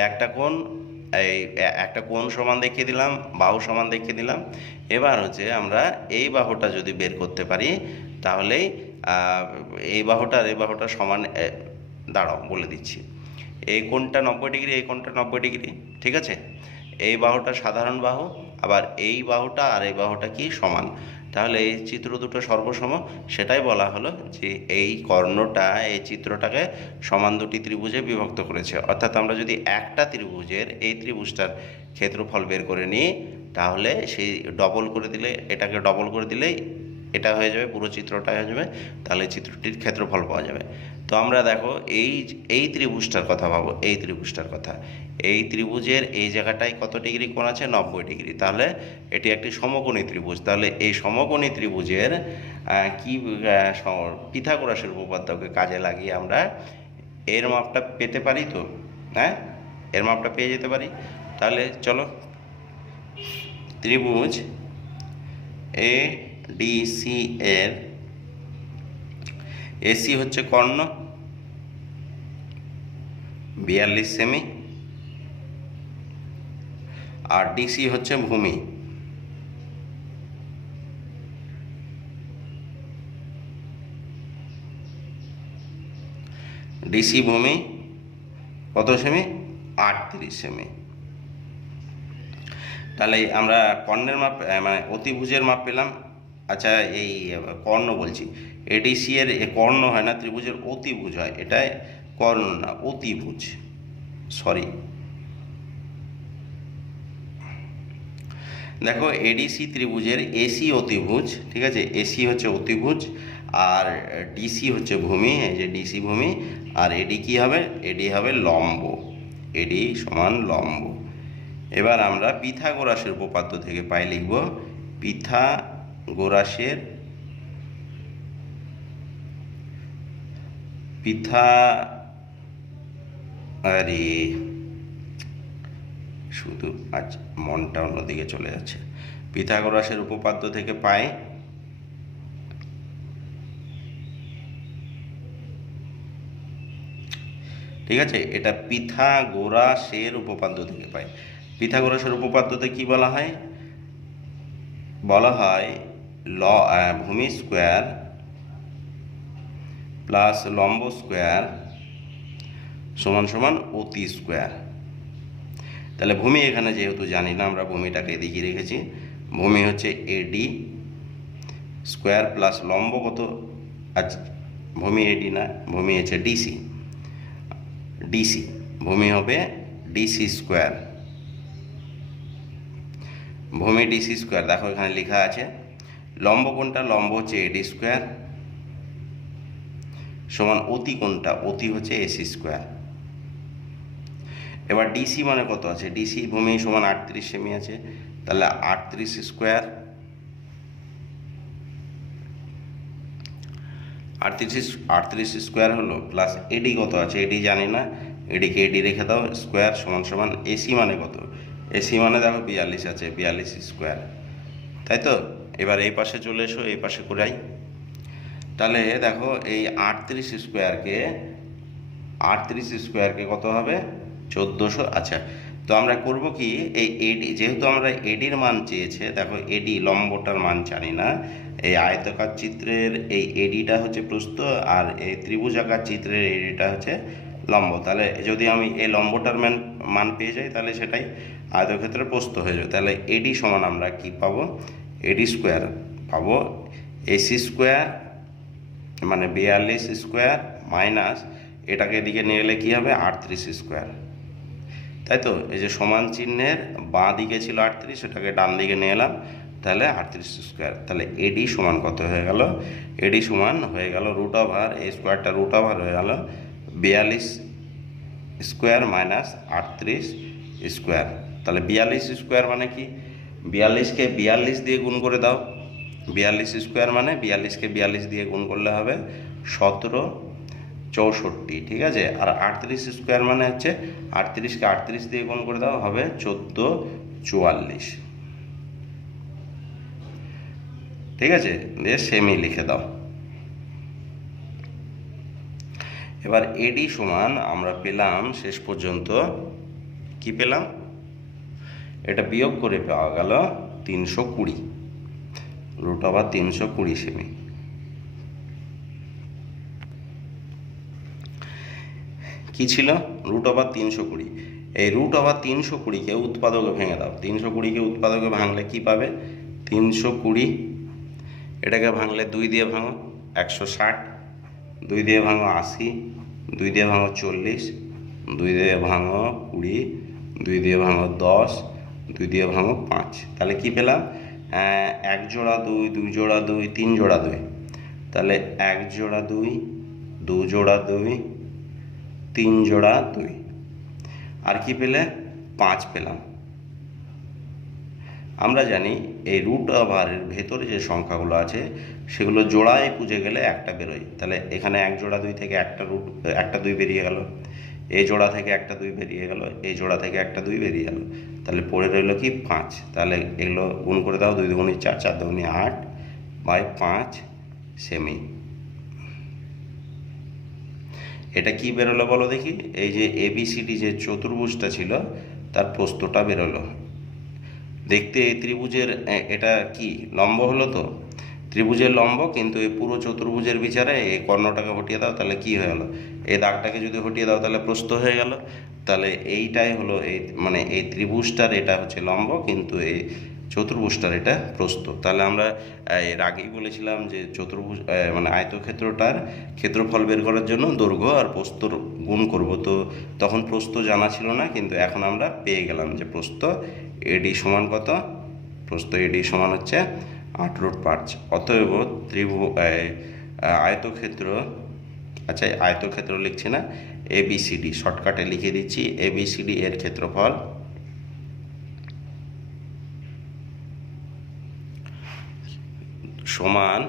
একটা কোণ সমান দেখিয়ে দিলাম, বাহু সমান দেখিয়ে দিলাম। এবার হচ্ছে আমরা এই বাহুটা যদি বের করতে পারি, তাহলেই এই বাহুটা আর এই বাহুটা সমান। দাঁড়াও, বলে দিচ্ছি। এই কোণটা 90 ডিগ্রি, এই কোণটা 90 ডিগ্রি, ঠিক আছে। এই বাহুটা সাধারণ বাহু, আবার এই বাহুটা আর এই বাহুটা কি সমান। তাহলে এই চিত্র দুটো সর্বসম, সেটাই বলা হলো যে এই কর্ণটা এই চিত্রটাকে সমান দুটি ত্রিভুজে বিভক্ত করেছে। অর্থাৎ আমরা যদি একটা ত্রিভুজের এই ত্রিভুজটার ক্ষেত্রফল বের করে নিই, তাহলে সেই ডবল করে দিলে, এটাকে ডবল করে দিলেই এটা হয়ে যাবে, পুরো চিত্রটা হয়ে যাবে। তাহলে চিত্রটির ক্ষেত্রফল পাওয়া যাবে। তো আমরা দেখো, এই ত্রিভুজটার কথা ভাবো, এই ত্রিভুজটার কথা। এই ত্রিভুজের এই জায়গাটায় কত ডিগ্রি কোণ আছে? 90 ডিগ্রি। তাহলে এটি একটি সমকোণী ত্রিভুজ। তাহলে এই সমকোণী ত্রিভুজের পিথাগোরাসের উপপাদ্যকে কাজে লাগিয়ে আমরা এর মাপটা পেতে পারি তো, হ্যাঁ, এর মাপটা পেয়ে যেতে পারি। তাহলে চলো, ত্রিভুজ এ ডিসি এর এসি হচ্ছে কর্ণ 42 সেমি, আর ডিসি হচ্ছে ভূমি। ডিসি ভূমি কত সেমি? 38 সেমি। তাহলে আমরা কর্ণের মাপ, মানে অতিভুজের মাপ পেলাম। আচ্ছা, এই কর্ণ বলছি, এডিসি এর কর্ণ হয় না, ত্রিভুজের অতিভুজ হয়। এটাই কর্ণ না, অতিভুজ, সরি। দেখো, এডিসি ত্রিভুজের এসি অতিভুজ, ঠিক আছে। এসি হচ্ছে অতিভুজ, আর ডিসি হচ্ছে ভূমি, এই যে ডিসি ভূমি। আর এডি কি হবে? এডি হবে লম্ব, এডি সমান লম্ব। এবার আমরা পিথাগোরাসের উপপাদ্য থেকে পাই, লিখব শুধু আজ মনটা অন্যদিকে চলে যাচ্ছে। পিথাগোরাসের উপপাদ্য থেকে পাই ঠিক আছে, এটা পিথাগোরাসের উপপাদ্য থেকে পাই। পিথাগোরাসের উপপাদ্যতে কি বলা হয়? বলা হয় ভূমি স্কোয়ার প্লাস লম্ব স্কোয়ার সমান সমান অতি স্কোয়ার। তাহলে ভূমি এখানে যেহেতু জানি না, আমরা ভূমিটাকে এদিকে রেখেছি। ভূমি হচ্ছে এডি স্কোয়ার প্লাস লম্ব কত? আচ্ছা, ভূমি এডি না, ভূমি হচ্ছে ডিসি। ডিসি ভূমি হবে ডিসি স্কোয়ার। ভূমি ডিসি স্কোয়ার, দেখো এখানে লেখা আছে। লম্ব কোনটা? লম্ব হচ্ছে এডি স্কোয়ার সমান অতি কোনটা? অতি হচ্ছে এসি স্কোয়ার। এবার ডিসি মানে কত আছে, ডিসি ভূমি সমান 38 সেমি আছে, তাহলে 38 স্কোয়ার, 38 স্কোয়ার হলো প্লাস এডি কত আছে, এডি জানি না, এডিকে এডি রেখে দাও, স্কোয়ার সমান সমান এসি মানে কত, এসি মানে দেখো 42 আছে, 42 স্কোয়ার, তাই তো। এবার এই পাশে চলে এসো, এই পাশে করাই। তাহলে দেখো এই 38 স্কোয়ারকে কত হবে, 1400। আচ্ছা, তো আমরা করব কি, এই এডি যেহেতু আমরা এডির মান চেয়েছে, দেখো এডি লম্বটার মান জানি না, এই আয়তাকার চিত্রের এই এডিটা হচ্ছে প্রস্থ, আর এই ত্রিভুজাকার চিত্রের এডিটা হচ্ছে লম্ব। তাহলে যদি আমি এই লম্বটার মান পেয়ে যাই, তাহলে সেটাই আয়তক্ষেত্রের প্রস্থ হয়ে যাবে। তাহলে এডি সমান আমরা কি পাবো, এডি স্কোয়ার পাবো এসি স্কোয়ার মানে 42 স্কোয়ার মাইনাস এটাকে এদিকে নিয়ে এলে কী হবে, 38 স্কোয়ার, তাই তো। এই যে সমান চিহ্নের বাঁ দিকে ছিল 38, সেটাকে ডান দিকে নিয়ে এলাম, তাহলে 38 স্কোয়ার। তাহলে এডি সমান কত হয়ে গেল, এডি সমান হয়ে গেল রুট ওভার, এই স্কোয়ারটা রুট ওভার হয়ে গেল 42 স্কোয়ার মাইনাস 38 স্কোয়ার। তাহলে 42 স্কোয়ার মানে কি, 42কে 42 দিয়ে গুণ করে দাও, 42 স্কোয়ার মানে 42কে 42 দিয়ে গুণ করলে হবে 1764, ঠিক আছে। আর 38 স্কোয়ার মানে হচ্ছে 38কে 38 দিয়ে গুণ করে দাও, হবে 1444, ঠিক আছে। দিয়ে সেমি লিখে দাও। এবার এডি সমান আমরা পেলাম শেষ পর্যন্ত কি পেলাম, এটা বিয়োগ করে পাওয়া গেল 320, রুট ওভার 320 সেমি। কি ছিল, রুট ওভার 320। এই রুট ওভার 320কে উৎপাদকে ভেঙে দাও, 320কে উৎপাদকে ভাঙলে কি পাবে, 320, এটাকে ভাঙলে 2 দিয়ে ভাঙো 160, 2 দিয়ে ভাঙো 80, 2 দিয়ে ভাঙো 40, 2 দিয়ে ভাঙো 20, 2 দিয়ে ভাঙো 10, 2 দিয়ে ভাঙো 5। তাহলে কি পেলাম, 1 জোড়া 2, 2 জোড়া 2, 3 জোড়া 2, তাহলে 1 জোড়া 2, 2 জোড়া 2, 3 জোড়া 2, আর কি পেলে 5 পেলাম। আমরা জানি এই রুট ওভারের ভেতরে যে সংখ্যাগুলো আছে সেগুলো জোড়ায় পুজে গেলে একটা বেরোয়। তাহলে এখানে 1 জোড়া 2 থেকে একটা 2 বেরিয়ে গেল, এই জোড়া থেকে একটা 2 বেরিয়ে গেল, এই জোড়া থেকে একটা 2 বেরিয়ে গেল, তাহলে পড়ে রইল কি 5। তাহলে এগুলো গুণ করে দাও, 2 দুগুণে 4, 4 দুগুণে 8 বাই 5 সেমি। এটা কি বেরোলো বলো দেখি, এই যে এবিসিডি যে চতুর্ভুজটা ছিল তার প্রস্থটা বেরোলো। দেখতে এই ত্রিভুজের এটা কি লম্ব হলো, তো ত্রিভুজের লম্ব, কিন্তু এই পুরো চতুর্ভুজের বিচারে এই কর্ণটাকে হটিয়ে দাও, তাহলে কি হয়ে গেল, এই দাগটাকে যদি হটিয়ে দাও তাহলে প্রস্থ হয়ে গেল। তাহলে এইটাই হলো এই মানে এই ত্রিভুজটার এটা হচ্ছে লম্ব, কিন্তু এই চতুর্ভুজটার এটা প্রস্থ। তাহলে আমরা এর আগেই বলেছিলাম যে চতুর্ভুজ মানে আয়তক্ষেত্রটার ক্ষেত্রফল বের করার জন্য দৈর্ঘ্য আর প্রস্থর গুণ করব, তো তখন প্রস্থ জানা ছিল না, কিন্তু এখন আমরা পেয়ে গেলাম যে প্রস্থ এডি সমান কত, প্রস্থ এডি সমান হচ্ছে 8√5। অতএব আয়তক্ষেত্র, আচ্ছা আয়তক্ষেত্র লিখছি না, এবিসিডি শর্টকাটে লিখে দিচ্ছি, এবিসিডি এর ক্ষেত্রফল সমান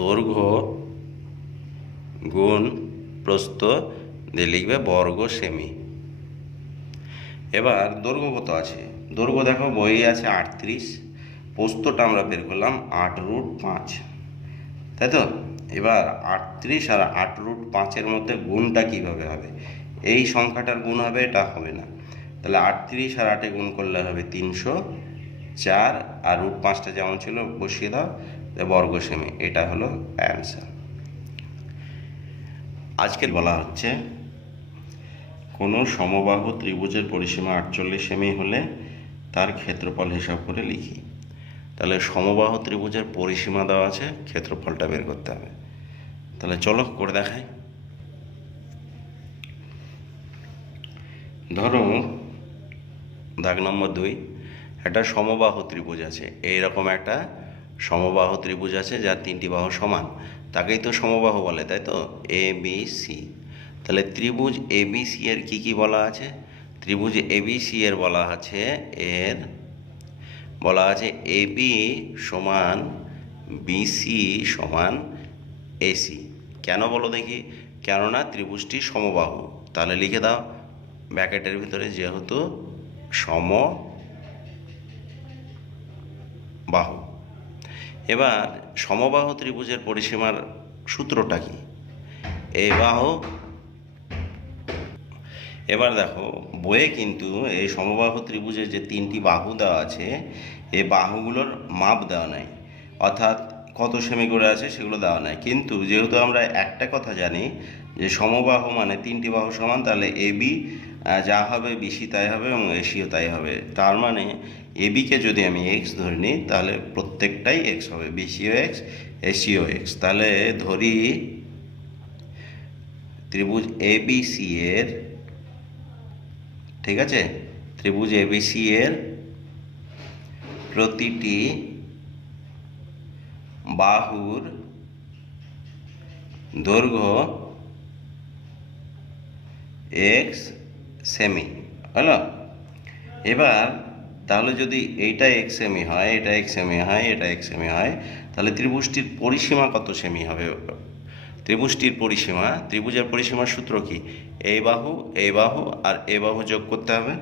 দৈর্ঘ্য গুণ প্রস্থ দিয়ে লিখবে বর্গ সেমি। এবার দৈর্ঘ্য কত আছে, দৈর্ঘ্য দেখো বইয়ে আছে 38, প্রস্থটা আমরা বের করলাম 8√5, তাই তো। এবার 38 আর 8√5-এর মধ্যে গুণটা কিভাবে হবে, এই সংখ্যাটার গুণ হবে, এটা হবে না। তাহলে 38 আর 8-এ গুণ করলে হবে 304, আর √5টা যেমন ছিল বসিয়ে দাও, বর্গ সেমি। এটা হলো অ্যান্সার। আজকে বলা হচ্ছে কোনো সমবাহু ত্রিভুজের পরিসীমা 48 সেমি হলে তার ক্ষেত্রফল হিসাব করে লিখি। তাহলে সমবাহু ত্রিভুজের পরিসীমা দেওয়া আছে, ক্ষেত্রফলটা বের করতে হবে। তাহলে চলো করে দেখাই। ধরো দাগ নম্বর 2, একটা সমবাহু ত্রিভুজ আছে, এইরকম একটা সমবাহু ত্রিভুজ আছে যার 3টি বাহু সমান, তাকেই তো সমবাহু বলে, তাই তো, এ বি সি। তাহলে ত্রিভুজ এবিসি এর কি বলা আছে? ত্রিভুজ এবিসি এর বলা আছে এবি সমান বিসি সমান এসি। কেন বলো দেখি? কেননা ত্রিভুজটি সমবাহু। তাহলে লিখে দাও ব্র্যাকেটের ভিতরে, যেহেতু সমবাহু। এবার সমবাহু ত্রিভুজের পরিসীমার সূত্রটা কি? এই বাহু। এবার দেখো বইয়ে কিন্তু এই সমবাহু ত্রিভুজের যে 3টি বাহু দেওয়া আছে, এই বাহুগুলোর মাপ দেওয়া নাই, অর্থাৎ কত সেমি করে আছে সেগুলো দেওয়া নাই। কিন্তু যেহেতু আমরা একটা কথা জানি যে সমবাহু মানে 3টি বাহু সমান, তাহলে এবি যা হবে বিসি তাই হবে এবং এসিও তাই হবে। তার মানে এবিকে যদি আমি এক্স ধরে নিই তাহলে প্রত্যেকটাই এক্স হবে, বিসিও এক্স এসিও এক্স। তাহলে ধরি ত্রিভুজ এবিসি এর, ঠিক আছে, ত্রিভুজ এবিসি এর প্রতিটি বাহুর দৈর্ঘ্য এক্স সেমি হলো। এবার তাহলে যদি এইটা এক্স সেমি হয়, এটা এক্স সেমি হয়, এটা এক্স সেমি হয়, তাহলে ত্রিভুজটির পরিসীমা কত সেমি হবে? ত্রিভুজটির পরিসীমা, ত্রিভুজের পরিসীমার সূত্র কি? এই বাহু আর এই বাহু যোগ করতে হবে।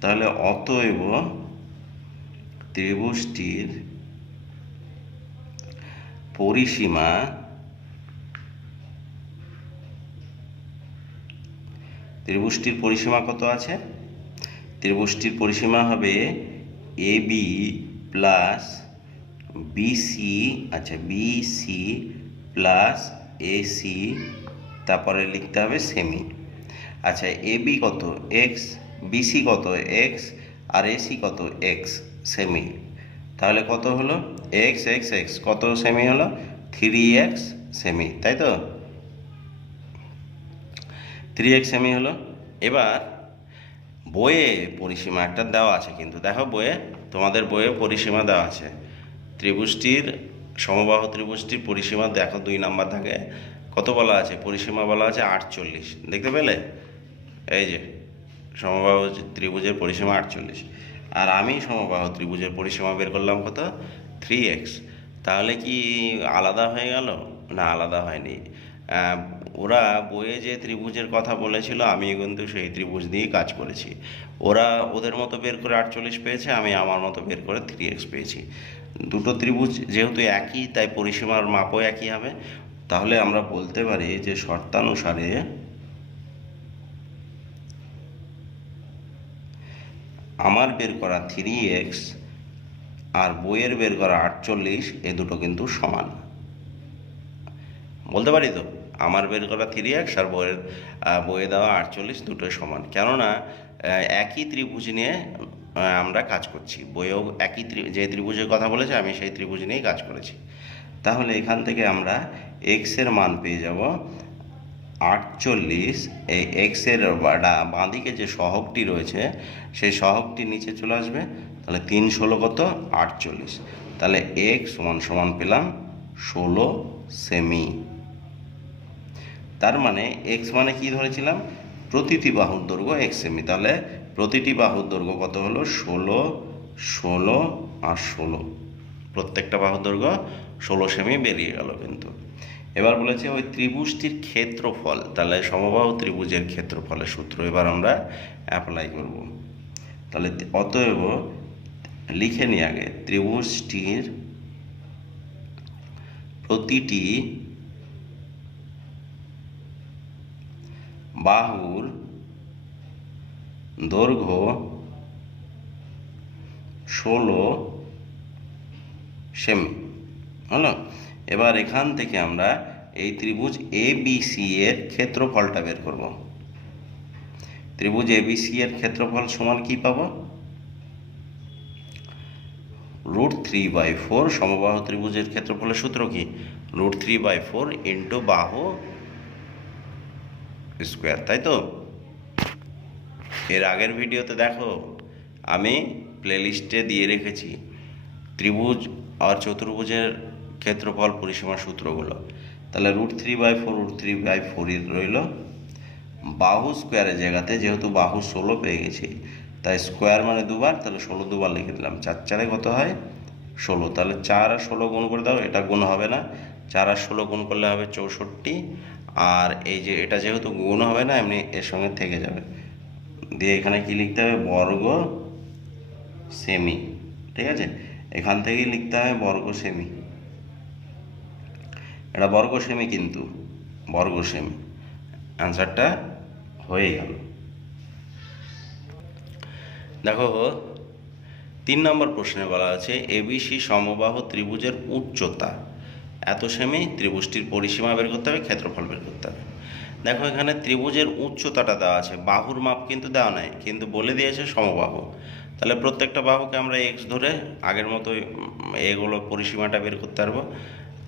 তাহলে অতএব ত্রিভুজটির পরিসীমা কত আছে? ত্রিভুজটির পরিসীমা হবে এবি প্লাস বিসি, আচ্ছা বিসি প্লাস এসি, তারপরে লিখতে হবে সেমি। আচ্ছা এবি কত? এক্স, বিসি কত? এক্স, আর এসি কত? X semi. তাহলে কত হলো? এক্স এক্স এক্স কত সেমি হলো? 3x সেমি, তাই তো? 3x সেমি হলো। এবার বইয়ে পরিসীমা একটা দেওয়া আছে, কিন্তু দেখো বইয়ে, তোমাদের বইয়ে পরিসীমা দেওয়া আছে ত্রিভুজটির, সমবাহু ত্রিভুজটির পরিসীমা দেখো 2 নাম্বার থাকে কত বলা আছে? পরিসীমা বলা আছে 48। দেখতে পেলে? এই যে সমবাহু ত্রিভুজের পরিসীমা 48, আর আমি সমবাহু ত্রিভুজের পরিসীমা বের করলাম কত? 3x। তাহলে কি আলাদা হয়ে গেল? না, আলাদা হয়নি। ওরা বইয়ে যে ত্রিভুজের কথা বলেছিল আমি কিন্তু সেই ত্রিভুজ দিয়েই কাজ করেছি। ওরা ওদের মতো বের করে 48 পেয়েছে, আমি আমার মতো বের করে 3x পেয়েছি। দুটো ত্রিভুজ যেহেতু একই, তাই পরিসীমার মাপও একই হবে। তাহলে আমরা বলতে পারি যে শর্তানুসারে আমার বের করা 3x আর বইয়ের বের করা 48, এ দুটো কিন্তু সমান। বলতে পারি তো আমার বের করা 3x আর বইয়ে দেওয়া 48 দুটোই সমান, কেননা একই ত্রিভুজ নিয়ে আমরা কাজ করছি। বইয়েও একই যে ত্রিভুজের কথা বলেছে আমি সেই ত্রিভুজ নিয়েই কাজ করেছি। তাহলে এখান থেকে আমরা এক্সের মান পেয়ে যাব 48। এই এক্সের বাঁদিকে যে সহগটি রয়েছে সেই সহগটি নিচে চলে আসবে। তাহলে 3 16 কত? 48। তাহলে এক্স সমান সমান পেলাম 16 সেমি। তার মানে এক্স মানে কি ধরেছিলাম? প্রতিটি বাহুর দৈর্ঘ্য এক্স সেমি। তাহলে প্রতিটি বাহুর দৈর্ঘ্য কত হলো? 16 16 আর 16, প্রত্যেকটা বাহুর দৈর্ঘ্য 16 সেমি বেরিয়ে গেল কিন্তু। এবার বলেছে ওই ত্রিভুজটির ক্ষেত্রফল, তাহলে সমবাহু ত্রিভুজের ক্ষেত্রফলের সূত্র এবার আমরা অ্যাপ্লাই করব। তাহলে অতএব লিখে নিই আগে, ত্রিভুজটির প্রতিটি বাহুর দৈর্ঘ্য 16 সেমি হলো। এবার এখান থেকে আমরা এই ত্রিভুজ এবিসি এর ক্ষেত্রফলটা বের করব। ত্রিভুজ এবিসি এর ক্ষেত্রফল সমান কি পাবো? √3/4। সমবাহু ত্রিভুজের ক্ষেত্রফলের সূত্র কি? √3/4 ইন্টু বাহু স্কোয়ার, তাই তো? এর আগের ভিডিওতে দেখো আমি প্লেলিস্টে দিয়ে রেখেছি ত্রিভুজ আর চতুর্ভুজের ক্ষেত্রফল পরিসীমার সূত্রগুলো। তাহলে √3/4 √3/4 রইল, বাহু স্কোয়ারের জায়গাতে যেহেতু বাহু 16 পেয়ে গেছি, তাই স্কোয়ার মানে দুবার, তাহলে 16 দুবার লিখে দিলাম। 4 4 কত হয় 16, তাহলে 4 আর 16 গুণ করে দাও, এটা গুণ হবে না, 4 আর 16 গুণ করলে হবে 64, আর এই যে এটা যেহেতু গুণ হবে না এমনি এর সঙ্গে থেকে যাবে, দিয়ে এখানে কি লিখতে হবে বর্গ সেমি, ঠিক আছে, এখান থেকেই লিখতে হবে বর্গ সেমি, এটা বর্গ সেমি, কিন্তু বর্গ সেমি অ্যান্সারটা হয়ে গেল। দেখো 3 নম্বর প্রশ্নে বলা আছে এবিসি সমবাহু ত্রিভুজের উচ্চতা এত সেমি, ত্রিভুজটির পরিসীমা বের করতে হবে, ক্ষেত্রফল বের করতে হবে। দেখো এখানে ত্রিভুজের উচ্চতাটা দেওয়া আছে, বাহুর মাপ কিন্তু দেওয়া নাই, কিন্তু বলে দিয়েছে সমবাহু, তাহলে প্রত্যেকটা বাহুকে আমরা এক্স ধরে আগের মতো এগুলো পরিসীমাটা বের করতে পারবো।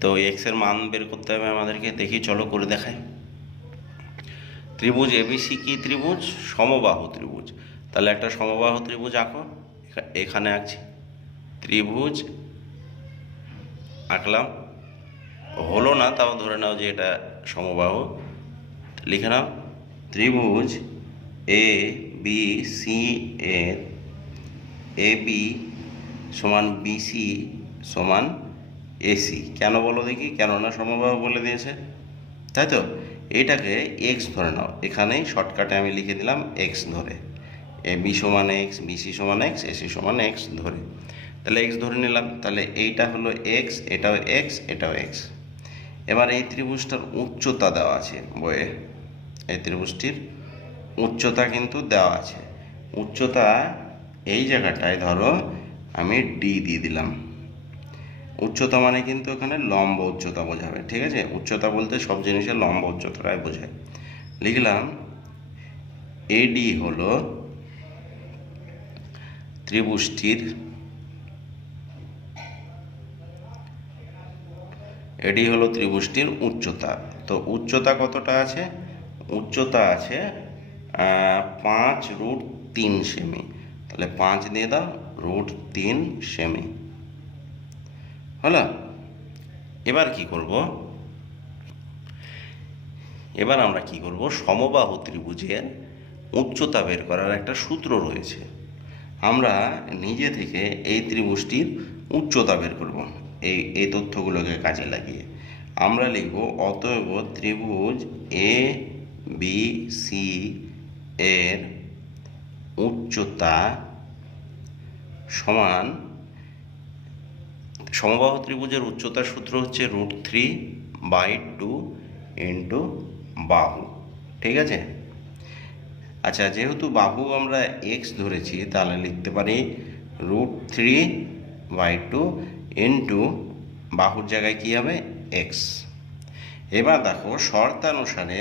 তো এক্সের মান বের করতে হবে আমাদেরকে, দেখি চলো করে দেখাই। ত্রিভুজ এবিসি কি ত্রিভুজ? সমবাহু ত্রিভুজ। তাহলে একটা সমবাহু ত্রিভুজ আঁকো, এখানে আঁকছি, ত্রিভুজ আঁকলাম, হলো না তাও ধরে নাও যে এটা সমবাহু, লিখে নাও ত্রিভুজ এ বি সি এর এ বি সমান বিসি সমান এসি। কেন বলো দেখি, কেননা সমবাহু বলে দিয়েছে, তাই তো। এটাকে এক্স ধরে নাও, এখানেই শর্টকাটে আমি লিখে দিলাম এক্স ধরে, এ বি সমান এক্স, বিসি সমান এক্স, এসি সমান এক্স ধরে, তাহলে এক্স ধরে নিলাম, তাহলে এইটা হলো এক্স, এটাও এক্স, এটাও এক্স। এবার এই ত্রিভুজটার উচ্চতা দেওয়া আছে বইয়ে, এই ত্রিভুজটির উচ্চতা কিন্তু দেওয়া আছে, উচ্চতা এই জায়গাটায় ধরো আমি ডি দিয়ে দিলাম। উচ্চতা মানে কিন্তু এখানে লম্ব উচ্চতা বোঝাবে, ঠিক আছে, উচ্চতা বলতে সব জিনিসের লম্ব উচ্চতাটাই বোঝায়। লিখলাম এডি হলো ত্রিভুজটির, এডি হলো ত্রিভুজটির উচ্চতা। তো উচ্চতা কতটা আছে? উচ্চতা আছে 5√3 সেমি, তাহলে 5 দিয়ে দাও, √3 সেমি হলো। এবার কি করব, এবার আমরা কি করব, সমবাহু ত্রিভুজের উচ্চতা বের করার একটা সূত্র রয়েছে, আমরা নিজে থেকে এই ত্রিভুজটির উচ্চতা বের করব এই তথ্যগুলোকে কাজে লাগিয়ে। আমরা লিখব অতএব ত্রিভুজ এ বি সি এর উচ্চতা সমান, সমবাহু ত্রিভুজের উচ্চতার সূত্র হচ্ছে √3/2 ইন্টু বাহু, ঠিক আছে। আচ্ছা, যেহেতু বাহু আমরা এক্স ধরেছি, তাহলে লিখতে পারি √3/2 ইন্টু বাহুর জায়গায় কী হবে এক্স। এবার দেখো শর্তানুসারে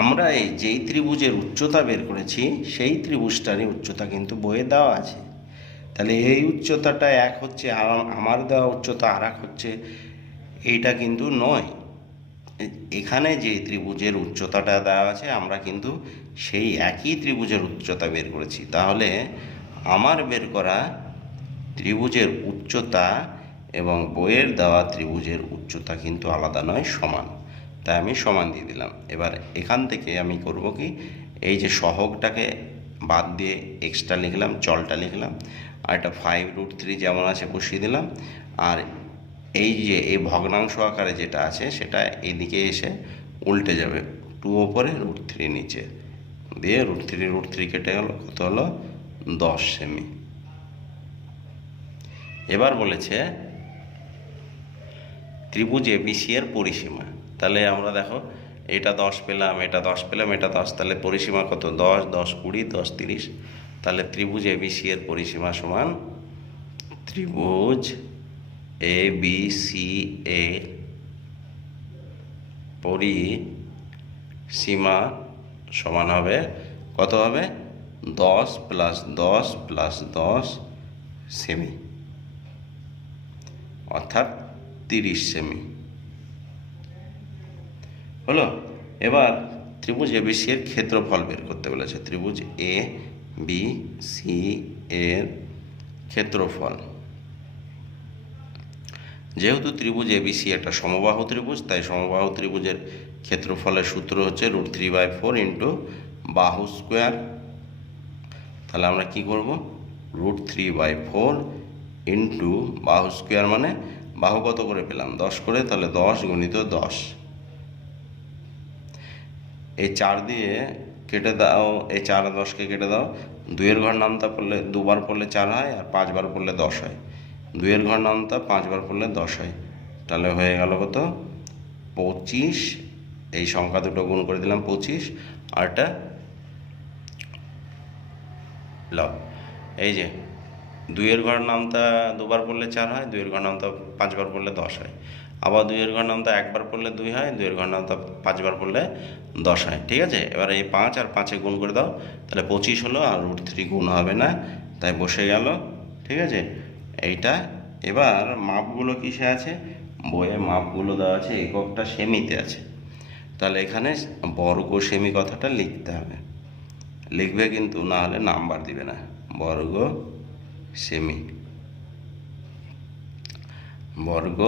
আমরা এই যেই ত্রিভুজের উচ্চতা বের করেছি সেই ত্রিভুজটারই উচ্চতা কিন্তু বইয়ে দেওয়া আছে, তাহলে এই উচ্চতাটা এক হচ্ছে, আর আমার দেওয়া উচ্চতা আর এক হচ্ছে, এইটা কিন্তু নয়। এখানে যে ত্রিভুজের উচ্চতাটা দেওয়া আছে আমরা কিন্তু সেই একই ত্রিভুজের উচ্চতা বের করেছি, তাহলে আমার বের করা ত্রিভুজের উচ্চতা এবং বইয়ের দেওয়া ত্রিভুজের উচ্চতা কিন্তু আলাদা নয়, সমান, তাই আমি সমান দিয়ে দিলাম। এবার এখান থেকে আমি করব কি, এই যে সহগটাকে বাদ দিয়ে এক্সট্রা লিখলাম, চলটা লিখলাম, আর এটা 5√3 যেমন আছে বসিয়ে দিলাম, আর এই যে এই ভগ্নাংশ আকারে যেটা আছে সেটা এইদিকে এসে উল্টে যাবে, 2 ওপরে √3 নিচে, দিয়ে √3 কেটে গেল, কত হলো 10 সেমি। এবার বলেছে ত্রিভুজ এবিসি এর পরিসীমা, তাহলে আমরা দেখো এটা 10 পেলাম, এটা 10 পেলাম, এটা 10, তাহলে পরিসীমা কত 10, 10, 20, 10, 30, তাহলে ত্রিভুজ এবিসি এর পরিসীমা সমান ত্রিভুজ এ বি সি এর পরিসীমা সমান হবে কত হবে 10 + 10 + 10 সেমি, অর্থাৎ 30 সেমি হলো। এবার ত্রিভুজ এ বি সি এর ক্ষেত্রফল বের করতে বলেছে, ত্রিভুজ এ বি সি এর ক্ষেত্রফল, যেহেতু ত্রিভুজ এবিসি একটা সমবাহু ত্রিভুজ, তাই সমবাহু ত্রিভুজের ক্ষেত্রফলের সূত্র হচ্ছে √3/4 ইন্টু বাহু স্কোয়ার। তাহলে আমরা কি করব, √3/4 ইন্টু বাহু স্কোয়ার, মানে বাহু কত করে পেলাম 10 করে, তাহলে 10 গুণিত 10। এই 4 দিয়ে কেটে দাও, এই 4 আর 10কে কেটে দাও। 2-এর ঘর নামতা পড়লে 2বার পড়লে 4 হয়, আর 5বার পড়লে 10 হয়। 2-এর ঘর নামতা 5বার পড়লে 10 হয়। তাহলে হয়ে গেল কত, 25। এই সংখ্যা দুটো গুণ করে দিলাম 25, আরটা লব। এই যে 2-এর ঘর নামতা 2বার পড়লে 4 হয়, 2-এর ঘর নামতা 5বার পড়লে 10 হয়। আবার 2-এর ঘর নামতা 1বার পড়লে 2 হয়, 2-এর ঘর নামতা 5বার পড়লে 10 হয়। ঠিক আছে, এবার এই 5 আর 5-এ গুণ করে দাও, তাহলে 25 হলো, আর √3 গুণ হবে না, তাই বসে গেল। ঠিক আছে, এইটা। এবার মাপগুলো কিসে আছে, বইয়ে মাপগুলো দেওয়া আছে, এককটা সেমিতে আছে। তাহলে এখানে বর্গ সেমি কথাটা লিখতে হবে, লিখবে কিন্তু, না হলে নাম্বার দিবে না। বর্গ সেমি, বর্গ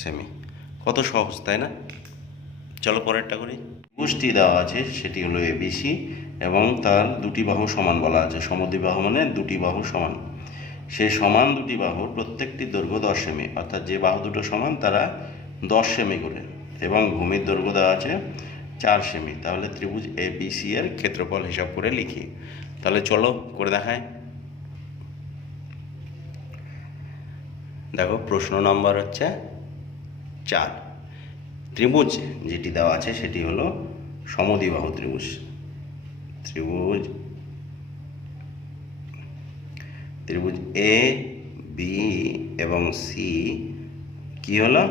সেমি, কত সহজ তাই না? চলো পরেরটা করি। ত্রিভুজটি দেওয়া আছে, সেটি হলো এবিসি এবং তার দুটি বাহু সমান বলা আছে। সমদ্বিবাহু মানে দুটি বাহু সমান। সেই সমান দুটি বাহুর প্রত্যেকটি দৈর্ঘ্য 10 সেমি, অর্থাৎ যে বাহু দুটো সমান তারা 10 সেমি করে, এবং ভূমির দৈর্ঘ্য দেওয়া আছে 4 সেমি। তাহলে ত্রিভুজ এবিসি এর ক্ষেত্রফল হিসাব করে লিখি। তাহলে চলো করে দেখায়। দেখো প্রশ্ন নম্বর হচ্ছে 4। ত্রিভুজ যেটি দেওয়া আছে সেটি হলো সমদ্বিবাহু ত্রিভুজ। ত্রিভুজ এ বি এবং সি কি হলো,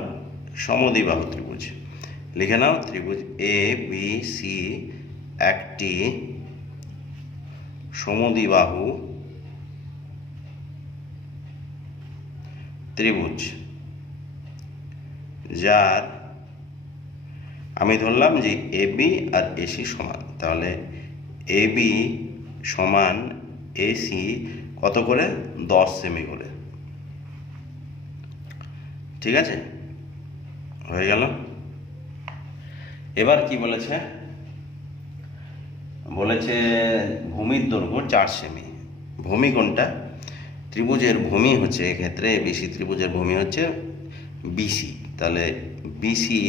সমদ্বিবাহু ত্রিভুজ। লিখে নাও, ত্রিভুজ এ বি সি একটি সমদ্বিবাহু ত্রিভুজ, যার আমি ধরলাম যে এবি আর এসি সমান। তাহলে এবি সমান এসি কত করে, 10 সেমি করে। ঠিক আছে, হয়ে গেল। এবার কি বলেছে, বলেছে ভূমির দৈর্ঘ্য 4 সেমি। ভূমি কোনটা, ত্রিভুজের ভূমি হচ্ছে এক্ষেত্রে এবিসি ত্রিভুজের ভূমি হচ্ছে বিসি। তাহলে বিসি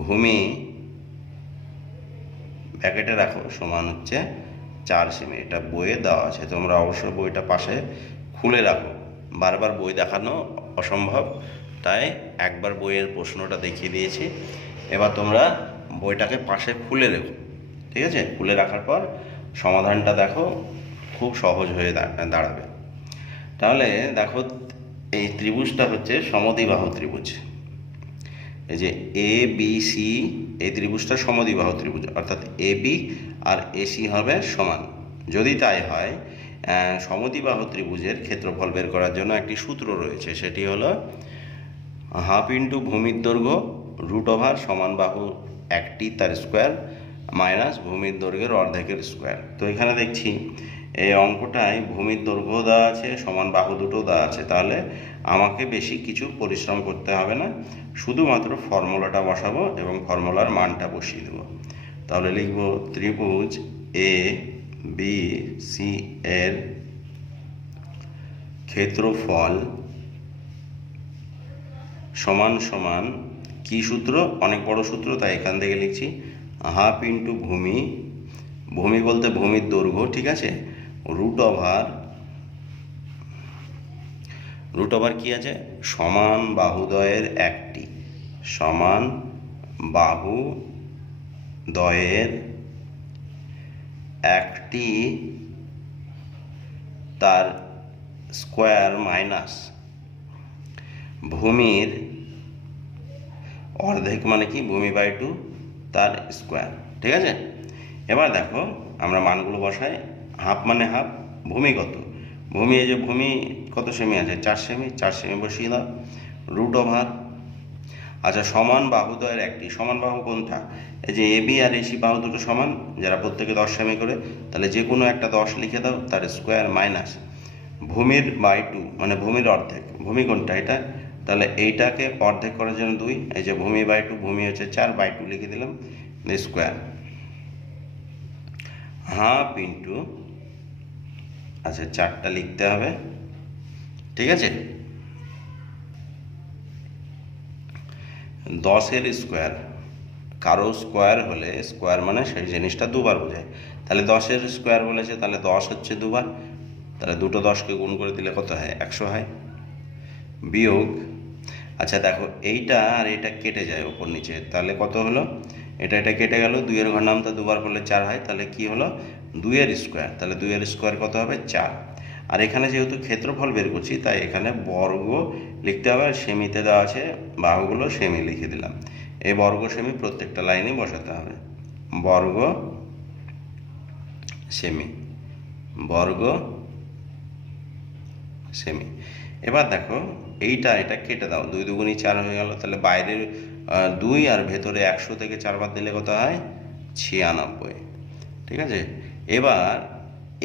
ভূমি ব্র্যাকেটে রাখো সমান হচ্ছে 4 সেমি। এটা বইয়ে দেওয়া আছে, তোমরা অবশ্যই বইটা পাশে খুলে রাখো। বারবার বই দেখানো অসম্ভব, তাই একবার বইয়ের প্রশ্নটা দেখিয়ে দিয়েছি। এবার তোমরা বইটাকে পাশে খুলে রেখো। ঠিক আছে, খুলে রাখার পর সমাধানটা দেখো, খুব সহজ হয়ে দাঁড়াবে। তাহলে দেখো, এই ত্রিভুজটা হচ্ছে সমদ্বিবাহু ত্রিভুজ। এই যে এ বি সি, এই ত্রিভুজটা সমদ্বিবাহু ত্রিভুজ, অর্থাৎ এ বি আর এসি হবে সমান। যদি তাই হয়, সমদ্বিবাহু ত্রিভুজের ক্ষেত্রফল বের করার জন্য একটি সূত্র রয়েছে, সেটি হলো হাফ ইন্টু ভূমির দৈর্ঘ্য √ওভার সমান বাহু একটি তার স্কোয়ার মাইনাস ভূমির দৈর্ঘ্যের অর্ধেকের স্কোয়ার। তো এখানে দেখছি এই অঙ্কটায় ভূমির দৈর্ঘ্য দেওয়া আছে, সমান বাহু দুটো দেওয়া আছে। তাহলে আমাকে বেশি কিছু পরিশ্রম করতে হবে না, শুধুমাত্র ফর্মুলাটা বসাবো এবং ফর্মুলার মানটা বসিয়ে দেবো। তাহলে লিখব ত্রিভুজ এ বি সি এর ক্ষেত্রফল সমান সমান কি সূত্র, অনেক বড় সূত্র, তাই এখান থেকে লিখছি হাফ ইন্টু ভূমি, ভূমি বলতে ভূমির দৈর্ঘ্য, ঠিক আছে, √ওভার কি আছে, সমান বাহুদ্বয়ের একটি, সমান বাহুদ্বয়ের একটি তার স্কোয়ার মাইনাস ভূমির অর্ধেক, মানে কি ভূমি বাই 2 তার স্কোয়ার। ঠিক আছে, এবার দেখো আমরা মানগুলো বসাই। হাফ মানে হাফ, ভূমি কত, ভূমি এই যে ভূমি কত সেমি আছে, 4 সেমি, 4 সেমি বসিয়ে দাও, √ওভার। আচ্ছা, সমান বাহুদ্বয়ের একটি, সমান বাহু কোনটা, এই যে এবি আর এসি বাহু দুটো সমান, যারা প্রত্যেকে 10 সেমি করে, তাহলে যে কোনো একটা 10 লিখে দাও, তার স্কোয়ার মাইনাস ভূমির বাই টু মানে ভূমির অর্ধেক, ভূমি কোনটা এটা, তাহলে এইটাকে অর্ধেক করার জন্য 2, এই যে ভূমি বাই টু, ভূমি হচ্ছে 4 বাই 2 লিখে দিলাম, স্কোয়ার হাফ ইন্টু, আচ্ছা 4টা লিখতে হবে, ঠিক আছে, 10-এর স্কোয়ার, কারো স্কোয়ার হলে স্কোয়ার মানে সেই জিনিসটা দুবার বোঝায়, তাহলে 10-এর স্কোয়ার বলেছে, তাহলে 10 হচ্ছে দুবার, তাহলে দুটো 10কে গুণ করে দিলে কত হয়, 100 হয়, বিয়োগ, আচ্ছা দেখো এইটা আর এটা কেটে যায় ওপর নিচে, তাহলে কত হলো, এটা কেটে গেল, 2-এর ঘর নামটা দুবার করলে 4 হয়, তাহলে কি হলো 2-এর স্কোয়ার, তাহলে 2-এর স্কোয়ার কত হবে 4, আর এখানে যেহেতু ক্ষেত্রফল বের করছি তাই এখানে বর্গ লিখতে হবে, আর সেমিতে দেওয়া আছে বাহুগুলো সেমি লিখে দিলাম, এই বর্গ সেমি প্রত্যেকটা লাইনে বসাতে হবে, বর্গ সেমি, বর্গ সেমি। এবার দেখো এইটা এটা কেটে দাও, 2 দুগুণী 4 হয়ে গেল, তাহলে বাইরের 2 আর ভেতরে 100 থেকে 4 বাদ দিলে কত হয় 96, ঠিক আছে। এবার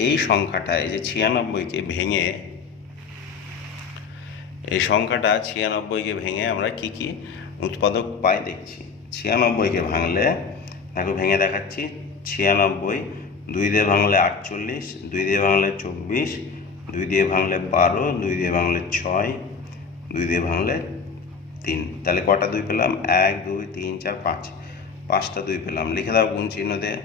এই সংখ্যাটা, এই যে 96কে ভেঙে, এই সংখ্যাটা 96কে ভেঙে আমরা কি কি উৎপাদক পাই দেখছি, 96কে ভাঙলে দেখো ভেঙে দেখাচ্ছি, 96, 2 দিয়ে ভাঙলে 48, 2 দিয়ে ভাঙলে 24, 2 দিয়ে ভাঙলে 12, 2 দিয়ে ভাঙলে 6, 2 দিয়ে ভাঙলে 3, তাহলে কটা 2 পেলাম, 1 2 3 4 5, 5টা 2 পেলাম, লিখে দাও গুণ চিহ্ন দিয়ে,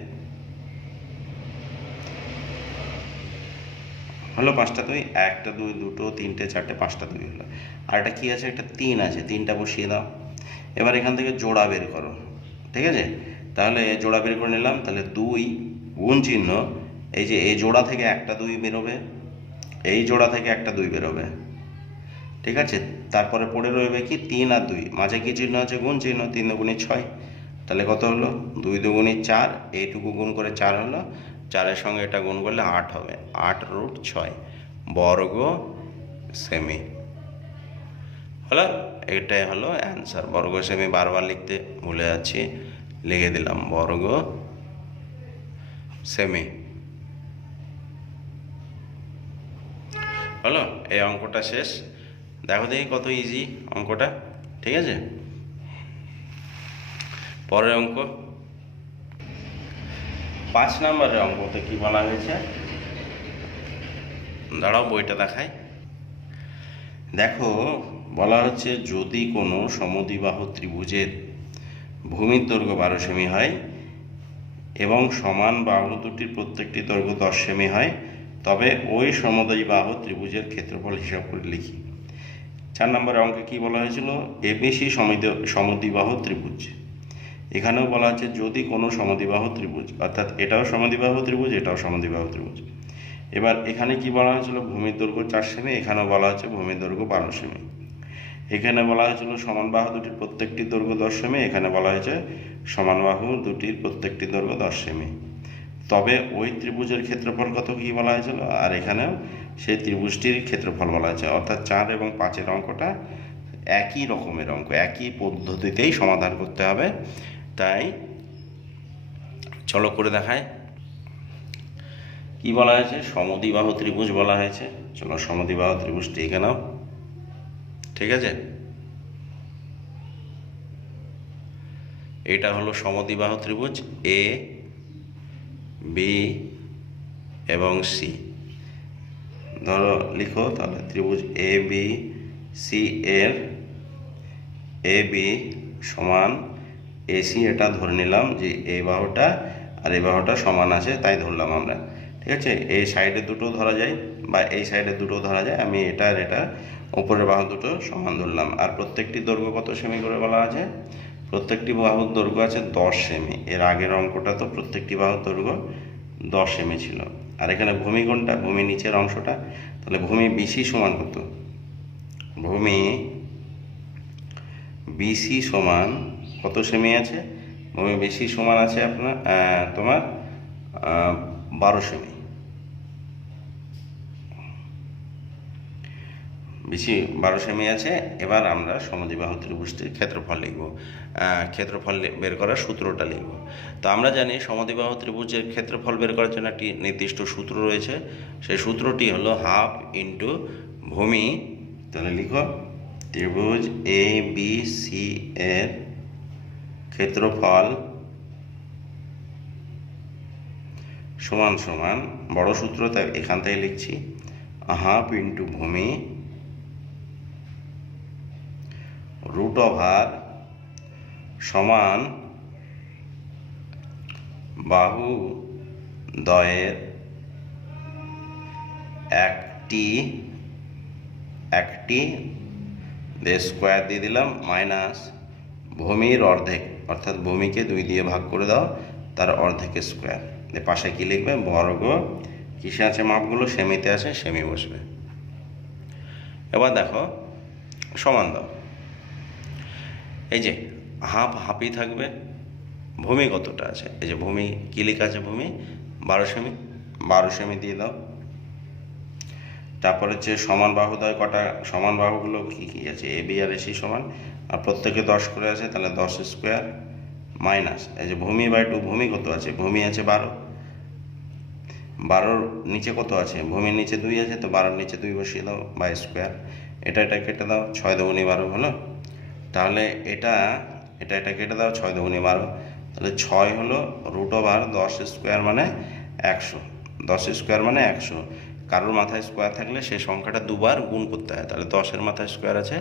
হলো 5টা 2, 1টা 2 2টো 3টে 4টে 5টা 2 হলো, আর এটা কি আছে, একটা 3 আছে, 3টা বসিয়ে দাও, এবার এখান থেকে জোড়া বের করো, ঠিক আছে, তাহলে জোড়া বের করে নিলাম, তাহলে 2 গুণ চিহ্ন, এই যে এই জোড়া থেকে একটা 2 বেরোবে, এই জোড়া থেকে একটা 2 বেরোবে, ঠিক আছে, তারপরে পড়ে রইবে কি 3 আর 2, মাঝে কি চিহ্ন আছে, গুণ চিহ্ন, 3 দুগুণী 6, তাহলে কত হলো 2 দুগুণী 4, এইটুকু গুণ করে 4 হলো, 4-এর সঙ্গে এটা গুণ করলে 8 হবে, 8√6 বর্গ সেমি, হলো, এটাই হলো অ্যান্সার, বর্গ সেমি, বারবার লিখতে ভুলে যাচ্ছি, লিখে দিলাম বর্গ সেমি, হলো, এই অঙ্কটা শেষ, দেখো দেখি কত ইজি অঙ্কটা, ঠিক আছে। পরের অঙ্ক 5 নম্বরের অঙ্কতে কি বলা হয়েছে, দাঁড়াও বইটা দেখায়, দেখো বলা হচ্ছে যদি কোনো সমদ্বিবাহু ত্রিভুজের ভূমির দৈর্ঘ্য 12 সেমি হয় এবং সমান বাহু দুটির প্রত্যেকটি দৈর্ঘ্য 10 সেমি হয়, তবে ওই সমদ্বিবাহু ত্রিভুজের ক্ষেত্রফল হিসাব করে লিখি। 4 নম্বরের অঙ্কে কি বলা হয়েছিল, এবিসি সমদ্বিবাহু ত্রিভুজ, এখানেও বলা হচ্ছে যদি কোনো সমদ্বিবাহু ত্রিভুজ, অর্থাৎ এটাও সমদ্বিবাহু ত্রিভুজ, এটাও সমদ্বিবাহু ত্রিভুজ। এবার এখানে কি বলা হয়েছিল, ভূমির দৈর্ঘ্য 4 সেমি, এখানেও বলা হচ্ছে ভূমির দৈর্ঘ্য 12 সেমি, এখানে বলা হয়েছিল সমান বাহু দুটির প্রত্যেকটি দৈর্ঘ্য 10 সেমি, এখানে বলা হয়েছে সমান বাহু দুটির প্রত্যেকটি দৈর্ঘ্য 10 সেমি, তবে ওই ত্রিভুজের ক্ষেত্রফল কত কি বলা হয়েছিল, আর এখানেও সেই ত্রিভুজটির ক্ষেত্রফল বলা হয়েছে, অর্থাৎ 4 এবং 5-এর অঙ্কটা একই রকমের অঙ্ক, একই পদ্ধতিতেই সমাধান করতে হবে, তাই চলো করে দেখায়। কি বলা হয়েছে, সমদ্বিবাহু ত্রিভুজ বলা হয়েছে, চলো সমদ্বিবাহু ত্রিভুজটি এঁকে নাও, ঠিক আছে, এটা হলো সমদ্বিবাহু ত্রিভুজ এ বি এবং সি, ধরো লিখো তাহলে ত্রিভুজ এ বি সি এর এ বি সমান এসি, এটা ধরে নিলাম যে এই বাহুটা আর এই বাহুটা সমান আছে তাই ধরলাম আমরা, ঠিক আছে, এই সাইডে দুটো ধরা যায় বা এই সাইডে দুটো ধরা যায়, আমি এটা আর এটা উপরের বাহু দুটো সমান ধরলাম, আর প্রত্যেকটি দৈর্ঘ্য কত সেমি করে বলা আছে, প্রত্যেকটি বাহুর দৈর্ঘ্য আছে 10 সেমি, এর আগের অঙ্কটা তো প্রত্যেকটি বাহুর দৈর্ঘ্য 10 সেমি ছিল, আর এখানে ভূমি কোনটা, ভূমি নিচের অংশটা, তাহলে ভূমি বিসি সমান কত, ভূমি বিসি সমান কত সেমি আছে, ভূমি বিসি সমান আছে আপনার তোমার 12 সেমি, বেশি 12 সেমি আছে। এবার আমরা সমদ্বিবাহু ত্রিভুজটির ক্ষেত্রফল লিখব, ক্ষেত্রফল বের করার সূত্রটা লিখব। তো আমরা জানি সমদ্বিবাহু ত্রিভুজের ক্ষেত্রফল বের করার জন্য একটি নির্দিষ্ট সূত্র রয়েছে। সেই সূত্রটি হলো হাফ ইন্টু ভূমি। তাহলে লিখো ত্রিভুজ এ বি সি এর ক্ষেত্রফল সমান সমান, বড় সূত্র তাই এখান থেকে লিখছি, হাফ ইন্টু ভূমি রুট ওভার সমান বাহু দ্বয়ের একটি স্কোয়ার দিয়ে দিলাম মাইনাস ভূমির অর্ধেক, অর্থাৎ ভূমিকে 2 দিয়ে ভাগ করে দাও, তার অর্ধেকের স্কোয়ার। পাশে কি লিখবে? বর্গ। কিসে আছে মাপগুলো? সেমিতে আছে, সেমি বসবে। এবার দেখো সমান দাও, এই যে হাফ হাফই থাকবে। ভূমি কতটা আছে? এই যে ভূমি কি লেখা আছে? ভূমি 12 সেমি, 12 সেমি দিয়ে দাও। তারপর হচ্ছে সমান বাহুদ্বয় কটা? সমান বাহুগুলো কি কি আছে? এ বি আর এসি সমান, আর প্রত্যেকে 10 করে আছে, তাহলে 10 স্কোয়ার মাইনাস এই যে ভূমি বাই 2, ভূমি কত আছে? ভূমি আছে 12, 12 নিচে কত আছে? ভূমির নিচে 2 আছে, তো 12 নিচে 2 বসিয়ে দাও বাই স্কোয়ার। এটা কেটে দাও, 6 দুগুণে 12 হলো। তাহলে এটা কেটে দাও, 6 দুগুণে 12, তাহলে 6 হলো রুট ওভার 10 স্কোয়ার মানে 100, 10 স্কোয়ার মানে 100। কারোর মাথায় স্কোয়ার থাকলে সেই সংখ্যাটা দুবার গুণ করতে হয়, তাহলে 10-এর মাথায় স্কোয়ার আছে,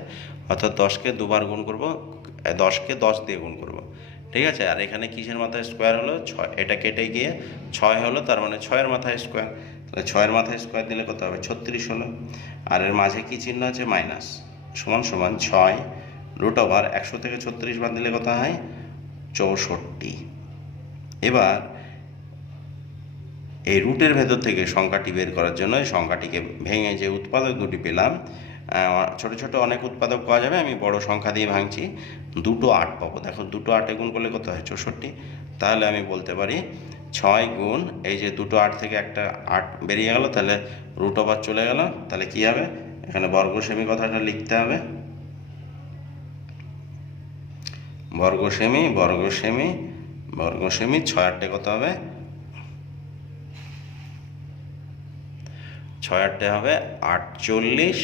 অর্থাৎ 10কে দুবার গুণ করব, 10কে 10 দিয়ে গুণ করব, ঠিক আছে। আর এখানে কিসের মাথায় স্কোয়ার হলো? 6, এটা কেটে গিয়ে 6 হলো, তার মানে 6-এর মাথায় স্কোয়ার, তাহলে 6-এর মাথায় স্কোয়ার দিলে কত হবে? 36 হলো। আর এর মাঝে কি চিহ্ন আছে? মাইনাস। সমান সমান 6 রুট ওভার 100 থেকে 36 বাদ দিলে কত হয়? 64। এবার এই রুটের ভেতর থেকে সংখ্যাটি বের করার জন্য এই সংখ্যাটিকে ভেঙে যে উৎপাদক দুটি পেলাম, ছোট ছোট অনেক উৎপাদক পাওয়া যাবে, আমি বড় সংখ্যা দিয়ে ভাঙছি, 2 8 পাবো। দেখো 2 8 গুণ করলে কত হয়? 64। তাহলে আমি বলতে পারি 6 গুণ এই যে 2 8 থেকে একটা 8 বেরিয়ে গেল, তাহলে রুট ওভার চলে গেল, তাহলে কি হবে? এখানে বর্গ সেমি কথাটা লিখতে হবে, বর্গ সেমি 6 8 কত হবে? 6 8 হবে 48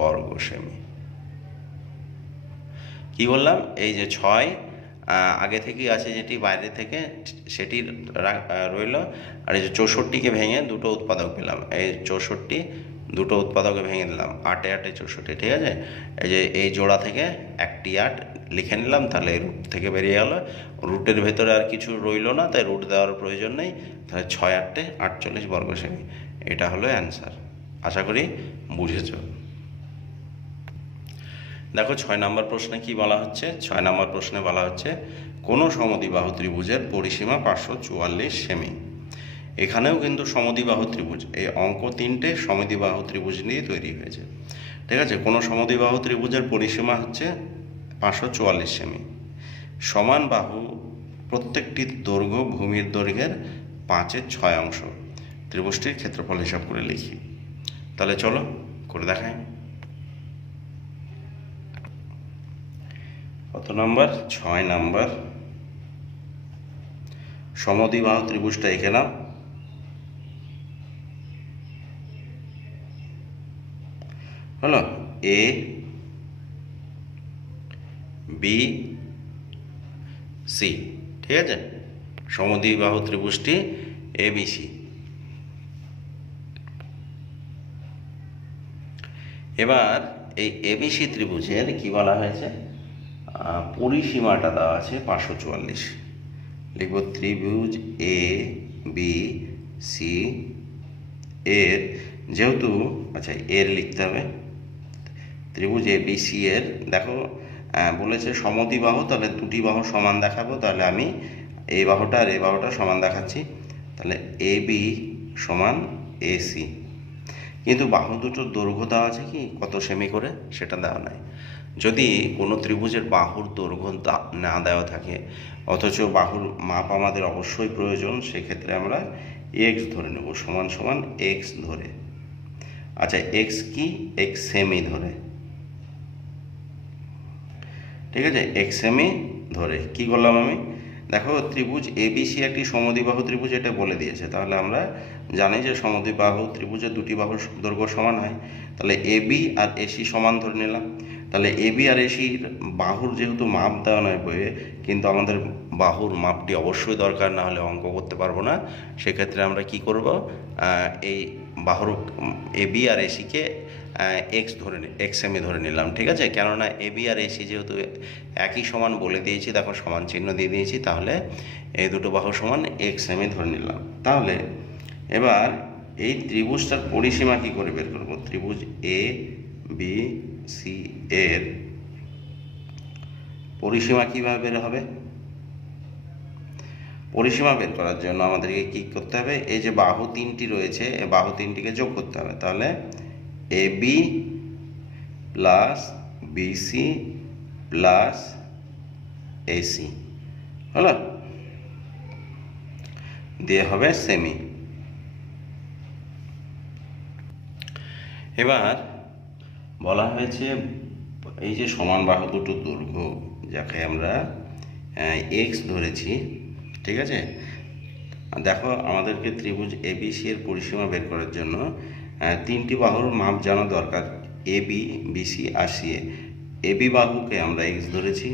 বর্গ সেমি। কি বললাম? এই যে 6 আগে থেকেই আছে, যেটি বাইরে থেকে সেটি রইল, আর এই যে 64কে ভেঙে দুটো উৎপাদক পেলাম, এই 64 দুটো উৎপাদকে ভেঙে দিলাম, 8 8 64, ঠিক আছে। এই যে এই জোড়া থেকে একটি 8 লিখে নিলাম, তাহলে রুট থেকে বেরিয়ে গেল, রুটের ভেতরে আর কিছু রইল না, তাই রুট দেওয়ার প্রয়োজন নেই, তাহলে 6 8 48 বর্গ সেমি। এটা হলো অ্যান্সার। আশা করি বুঝেছ। দেখো 6 নম্বর প্রশ্নে কি বলা হচ্ছে? 6 নম্বর প্রশ্নে বলা হচ্ছে কোনো সমদ্বিবাহু ত্রিভুজের পরিসীমা 544 সেমি। এখানেও কিন্তু সমদ্বিবাহু ত্রিভুজ, এই অঙ্ক 3টে সমদ্বিবাহু ত্রিভুজ নিয়ে তৈরি হয়েছে, ঠিক আছে। কোনো সমদ্বিবাহু ত্রিভুজের পরিসীমা হচ্ছে 544 সেমি। সমান বাহু প্রত্যেকটির দৈর্ঘ্য ভূমির দৈর্ঘ্যের 5/6 অংশ। ত্রিভুজটির ক্ষেত্রফল হিসাব করে লিখি। তাহলে চলো করে দেখাই। কত নম্বর? 6 নম্বর। সমদ্বিবাহু ত্রিভুজটা এঁকে নাও। হলো এ বি সি, ঠিক আছে। সমদ্বিবাহু ত্রিভুজটি এ বি সি। এবার এই এবিসি ত্রিভুজের কি বলা হয়েছে? পরিসীমাটা দেওয়া আছে 544। লিখব ত্রিভুজ এ বি সি এর, যেহেতু আচ্ছা এর লিখতে হবে, ত্রিভুজ এ বি সি এর, দেখো বলেছে সমদ্বিবাহু, তাহলে দুটি বাহু সমান দেখাবো, তাহলে আমি এই বাহুটা আর এই বাহুটা সমান দেখাচ্ছি, তাহলে এ বি সমান এসি। কিন্তু বাহু দুটোর দৈর্ঘ্য দেওয়া আছে কি কত সেমি করে সেটা দেওয়া নাই। যদি কোনো ত্রিভুজের বাহুর দৈর্ঘ্য না দেওয়া থাকে, অথচ বাহুর মাপ আমাদের অবশ্যই প্রয়োজন, সেক্ষেত্রে আমরা এক্স ধরে নেব, সমান সমান এক্স ধরে। আচ্ছা এক্স কি, এক্স সেমি ধরে, ঠিক আছে, এক্স সেমি ধরে কি করলাম আমি, দেখো ত্রিভুজ এবিসি একটি সমদ্বিবাহু ত্রিভুজ, এটা বলে দিয়েছে। তাহলে আমরা জানি যে সমদ্বিবাহু ত্রিভুজের দুটি বাহুর দৈর্ঘ্য সমান হয়। তাহলে এবি আর এসি সমান ধরে নিলাম। তাহলে এবি আর এসির বাহুর যেহেতু মাপ দেওয়া নয় বইয়ে, কিন্তু আমাদের বাহুর মাপটি অবশ্যই দরকার, না হলে অঙ্ক করতে পারবো না। সেক্ষেত্রে আমরা কি করব, এই বাহুর এবি আর এসিকে এক্স ধরে এক্স সেমি ধরে নিলাম, ঠিক আছে। কেননা এবি আর এসি যেহেতু একই সমান বলে দিয়েছি, দেখো সমান চিহ্ন দিয়ে দিয়েছি, তাহলে এই দুটো বাহু সমান এক্স সেমি ধরে নিলাম। তাহলে এবার এই ত্রিভুজটার পরিসীমা কি করে বের করব, ত্রিভুজ এ বি সি এর পরিসীমা কিভাবে বের হবে, পরিসীমা বের করার জন্য আমাদেরকে কি করতে হবে, এই যে বাহু তিনটি রয়েছে, এই বাহু তিনটিকে যোগ করতে হবে। তাহলে A B plus BC plus AC হলো, দিয়ে হবে সেমি। এবার বলা হয়েছে এই যে সমান বাহু দুটো দৈর্ঘ্য, যাকে আমরা এক্স ধরেছি, ঠিক আছে। দেখো আমাদেরকে ত্রিভুজ এবিসি এর পরিসীমা বের করার জন্য তিনটি বাহুর মাপ জানা দরকার, A B BC R C A. AB বাহুকে আমরা এক্স ধরেছি,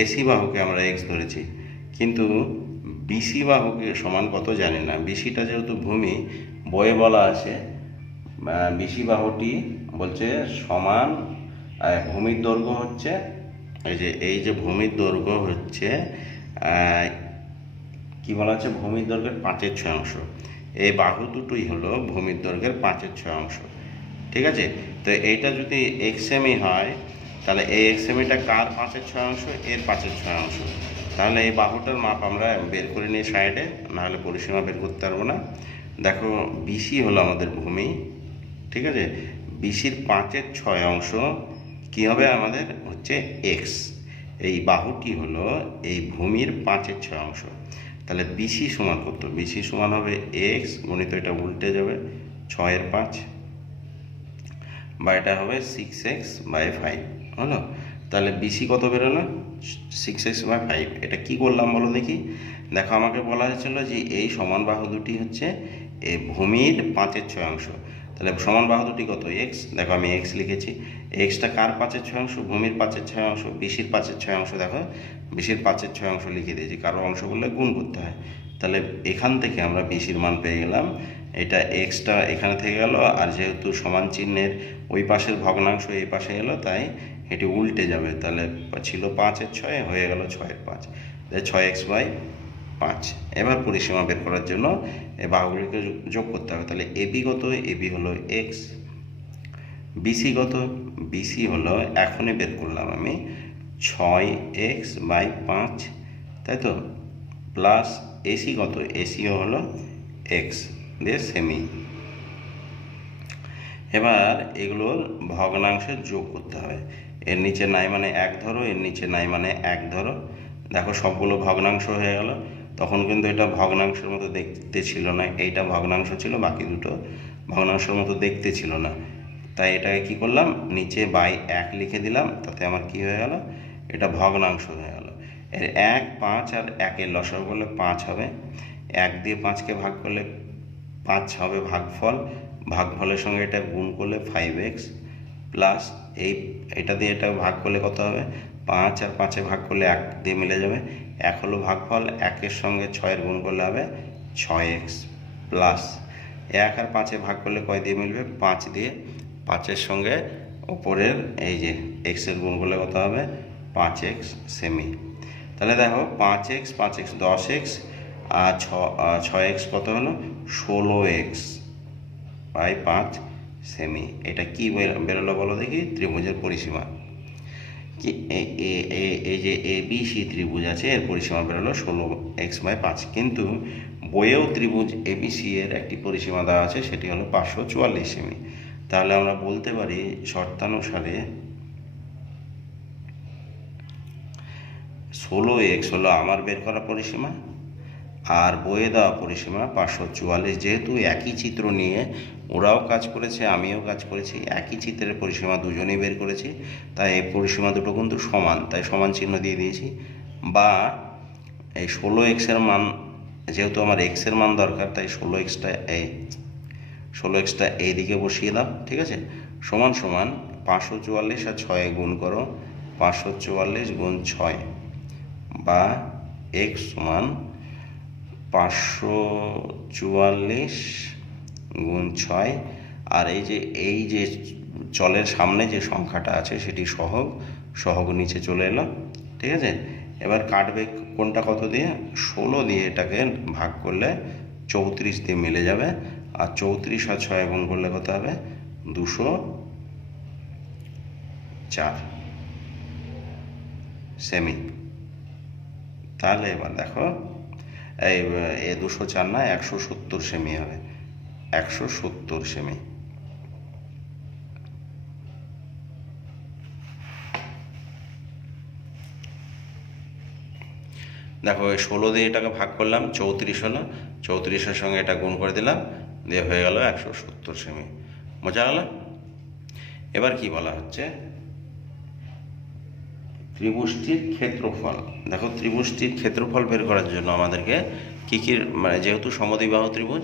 এসি বাহুকে আমরা এক্স ধরেছি, কিন্তু বিসি বাহুকে সমান কত জানি না। বিসিটা যেহেতু ভূমি, বইয়ে বলা আছে বিসি বাহুটি বলছে সমান, ভূমির দৈর্ঘ্য হচ্ছে এই যে ভূমির দৈর্ঘ্য হচ্ছে কি বলা আছে, ভূমির দৈর্ঘ্যের 5/6 এই বাহু দুটোই হলো ভূমির দৈর্ঘ্যের 5/6, ঠিক আছে। তো এইটা যদি এক্স সেমি হয়, তাহলে এই এক্স সেমিটা কার 5/6, এর 5/6। তাহলে এই বাহুটার মাপ আমরা বের করে নিই সাইডে, নাহলে পরিসীমা বের করতে পারবো না। দেখো বিসি হলো আমাদের ভূমি, ঠিক আছে। বিসির 5/6 কি হবে আমাদের হচ্ছে এক্স, এই বাহুটি হলো এই ভূমির 5/6। তাহলে বিসি সমান কত, বিসি সমান হবে এক্স গণিত, এটা উল্টে যাবে 6/5, বা এটা হবে 6x/5 হলো। তাহলে বিসি কত বেরোলো, 6x/5। এটা কি করলাম বলো দেখি, দেখো আমাকে বলা হয়েছিল যে এই সমান বাহু দুটি হচ্ছে এই ভূমির 5/6, তাহলে সমান বাহু দুটি কত এক্স, দেখো আমি এক্স লিখেছি। এক্সটা কার 5/6, ভূমির 5/6, বিসির 5/6, দেখো বিসির 5/6 লিখে দিয়েছি, কারো অংশ বললে গুণ করতে হয়। তাহলে এখান থেকে আমরা বিসির মান পেয়ে গেলাম, এটা এক্সটা এখানে থেকে গেল, আর যেহেতু সমান চিহ্নের ওই পাশের ভগ্নাংশ এই পাশে এলো, তাই এটি উল্টে যাবে। তাহলে ছিল 5/6, হয়ে গেল 6/5, 6x/5। এবার পরিসীমা বের করার জন্য এই বাহুগুলিকে যোগ করতে হবে। তাহলে এবি কত, এবি হলো এক্স, বিসি কত, বিসি হলো এখনই বের করলাম আমি 6x/5, তাই তো, প্লাস এসি কত, এসিও হলো এক্স, দিয়ে সেমি। এবার এগুলোর ভগ্নাংশে যোগ করতে হবে। এর নিচে নাই মানে 1 ধরো, এর নিচে নাই মানে 1 ধরো। দেখো সবগুলো ভগ্নাংশ হয়ে গেল। তখন কিন্তু এটা ভগ্নাংশের মতো দেখতে ছিল না, এইটা ভগ্নাংশ ছিল, বাকি দুটো ভগ্নাংশের মতো দেখতে ছিল না। তাই এটাকে কি করলাম, নিচে বাই 1 লিখে দিলাম, তাতে আমার কি হয়ে গেল, এটা ভগ্নাংশ হয়ে গেল। এর 1, 5 আর 1-এর লসাগু করলে 5 হবে, 1 দিয়ে 5কে ভাগ করলে 5 হবে ভাগফল, ভাগফলের সঙ্গে এটা গুণ করলে 5x, প্লাস এটা দিয়ে এটা ভাগ করলে কত হবে, 5 আর 5-এ ভাগ করলে 1 দিয়ে মিলে যাবে, 1 হলো ভাগফল, 1-এর সঙ্গে 6-এর গুণ করলে হবে 6x, প্লাস 1 আর 5-এ ভাগ করলে কয় দিয়ে মিলবে, 5 দিয়ে, 5-এর সঙ্গে ওপরের এই যে এক্সের গুণ করলে কত হবে 5x সেমি। তাহলে দেখো 5x 10x আর 6x কত হলো 16x/5 সেমি। এটা কি বেরোলো বলো দেখি, ত্রিভুজের পরিসীমা কি, এই যে এ বি সি ত্রিভুজ আছে, এর পরিসীমা বেরোলো 16x/5। কিন্তু বইয়েও ত্রিভুজ এবিসি এর একটি পরিসীমা দেওয়া আছে, সেটি হলো 544 সেমি। তাহলে আমরা বলতে পারি শর্তানুসারে 16x হলো আমার বের করা পরিসীমা, আর বইয়ে দেওয়া পরিসীমা 544। যেহেতু একই চিত্র নিয়ে ওরাও কাজ করেছে, আমিও কাজ করেছি, একই চিত্রের পরিসীমা দুজনেই বের করেছি, তাই এই পরিসীমা দুটো কিন্তু সমান, তাই সমান চিহ্ন দিয়ে দিয়েছি। বা এই 16x-এর মান, যেহেতু আমার x-এর মান দরকার, তাই 16xটা এই দিকে বসিয়ে দাও, ঠিক আছে। সমান সমান 544 আর 6 গুণ করো, 544 গুণ 6, বা x সমান 544 গুণ 6। আর এই যে চলের সামনে যে সংখ্যাটা আছে সেটি সহগ নিচে চলে এলো, ঠিক আছে। এবার কাটবে কোনটা কত দিয়ে? 16 দিয়ে এটাকে ভাগ করলে 34 দিয়ে মিলে যাবে, আর 34 আর 6 গুণ করলে কত হবে? 204 সেমি। তাহলে এবার দেখো, এই 204 না, 170 সেমি হবে, 170 সেমি। দেখো, 16 দিয়ে এটাকে ভাগ করলাম, 34 হলো, 34-এর সঙ্গে এটা গুণ করে দিলাম, দিয়ে হয়ে গেল 170 সেমি। বোঝা গেল? এবার কি বলা হচ্ছে? ত্রিভুজটির ক্ষেত্রফল। দেখো, ত্রিভুজটির ক্ষেত্রফল বের করার জন্য আমাদেরকে কী কী, মানে যেহেতু সমদ্বিবাহু ত্রিভুজ,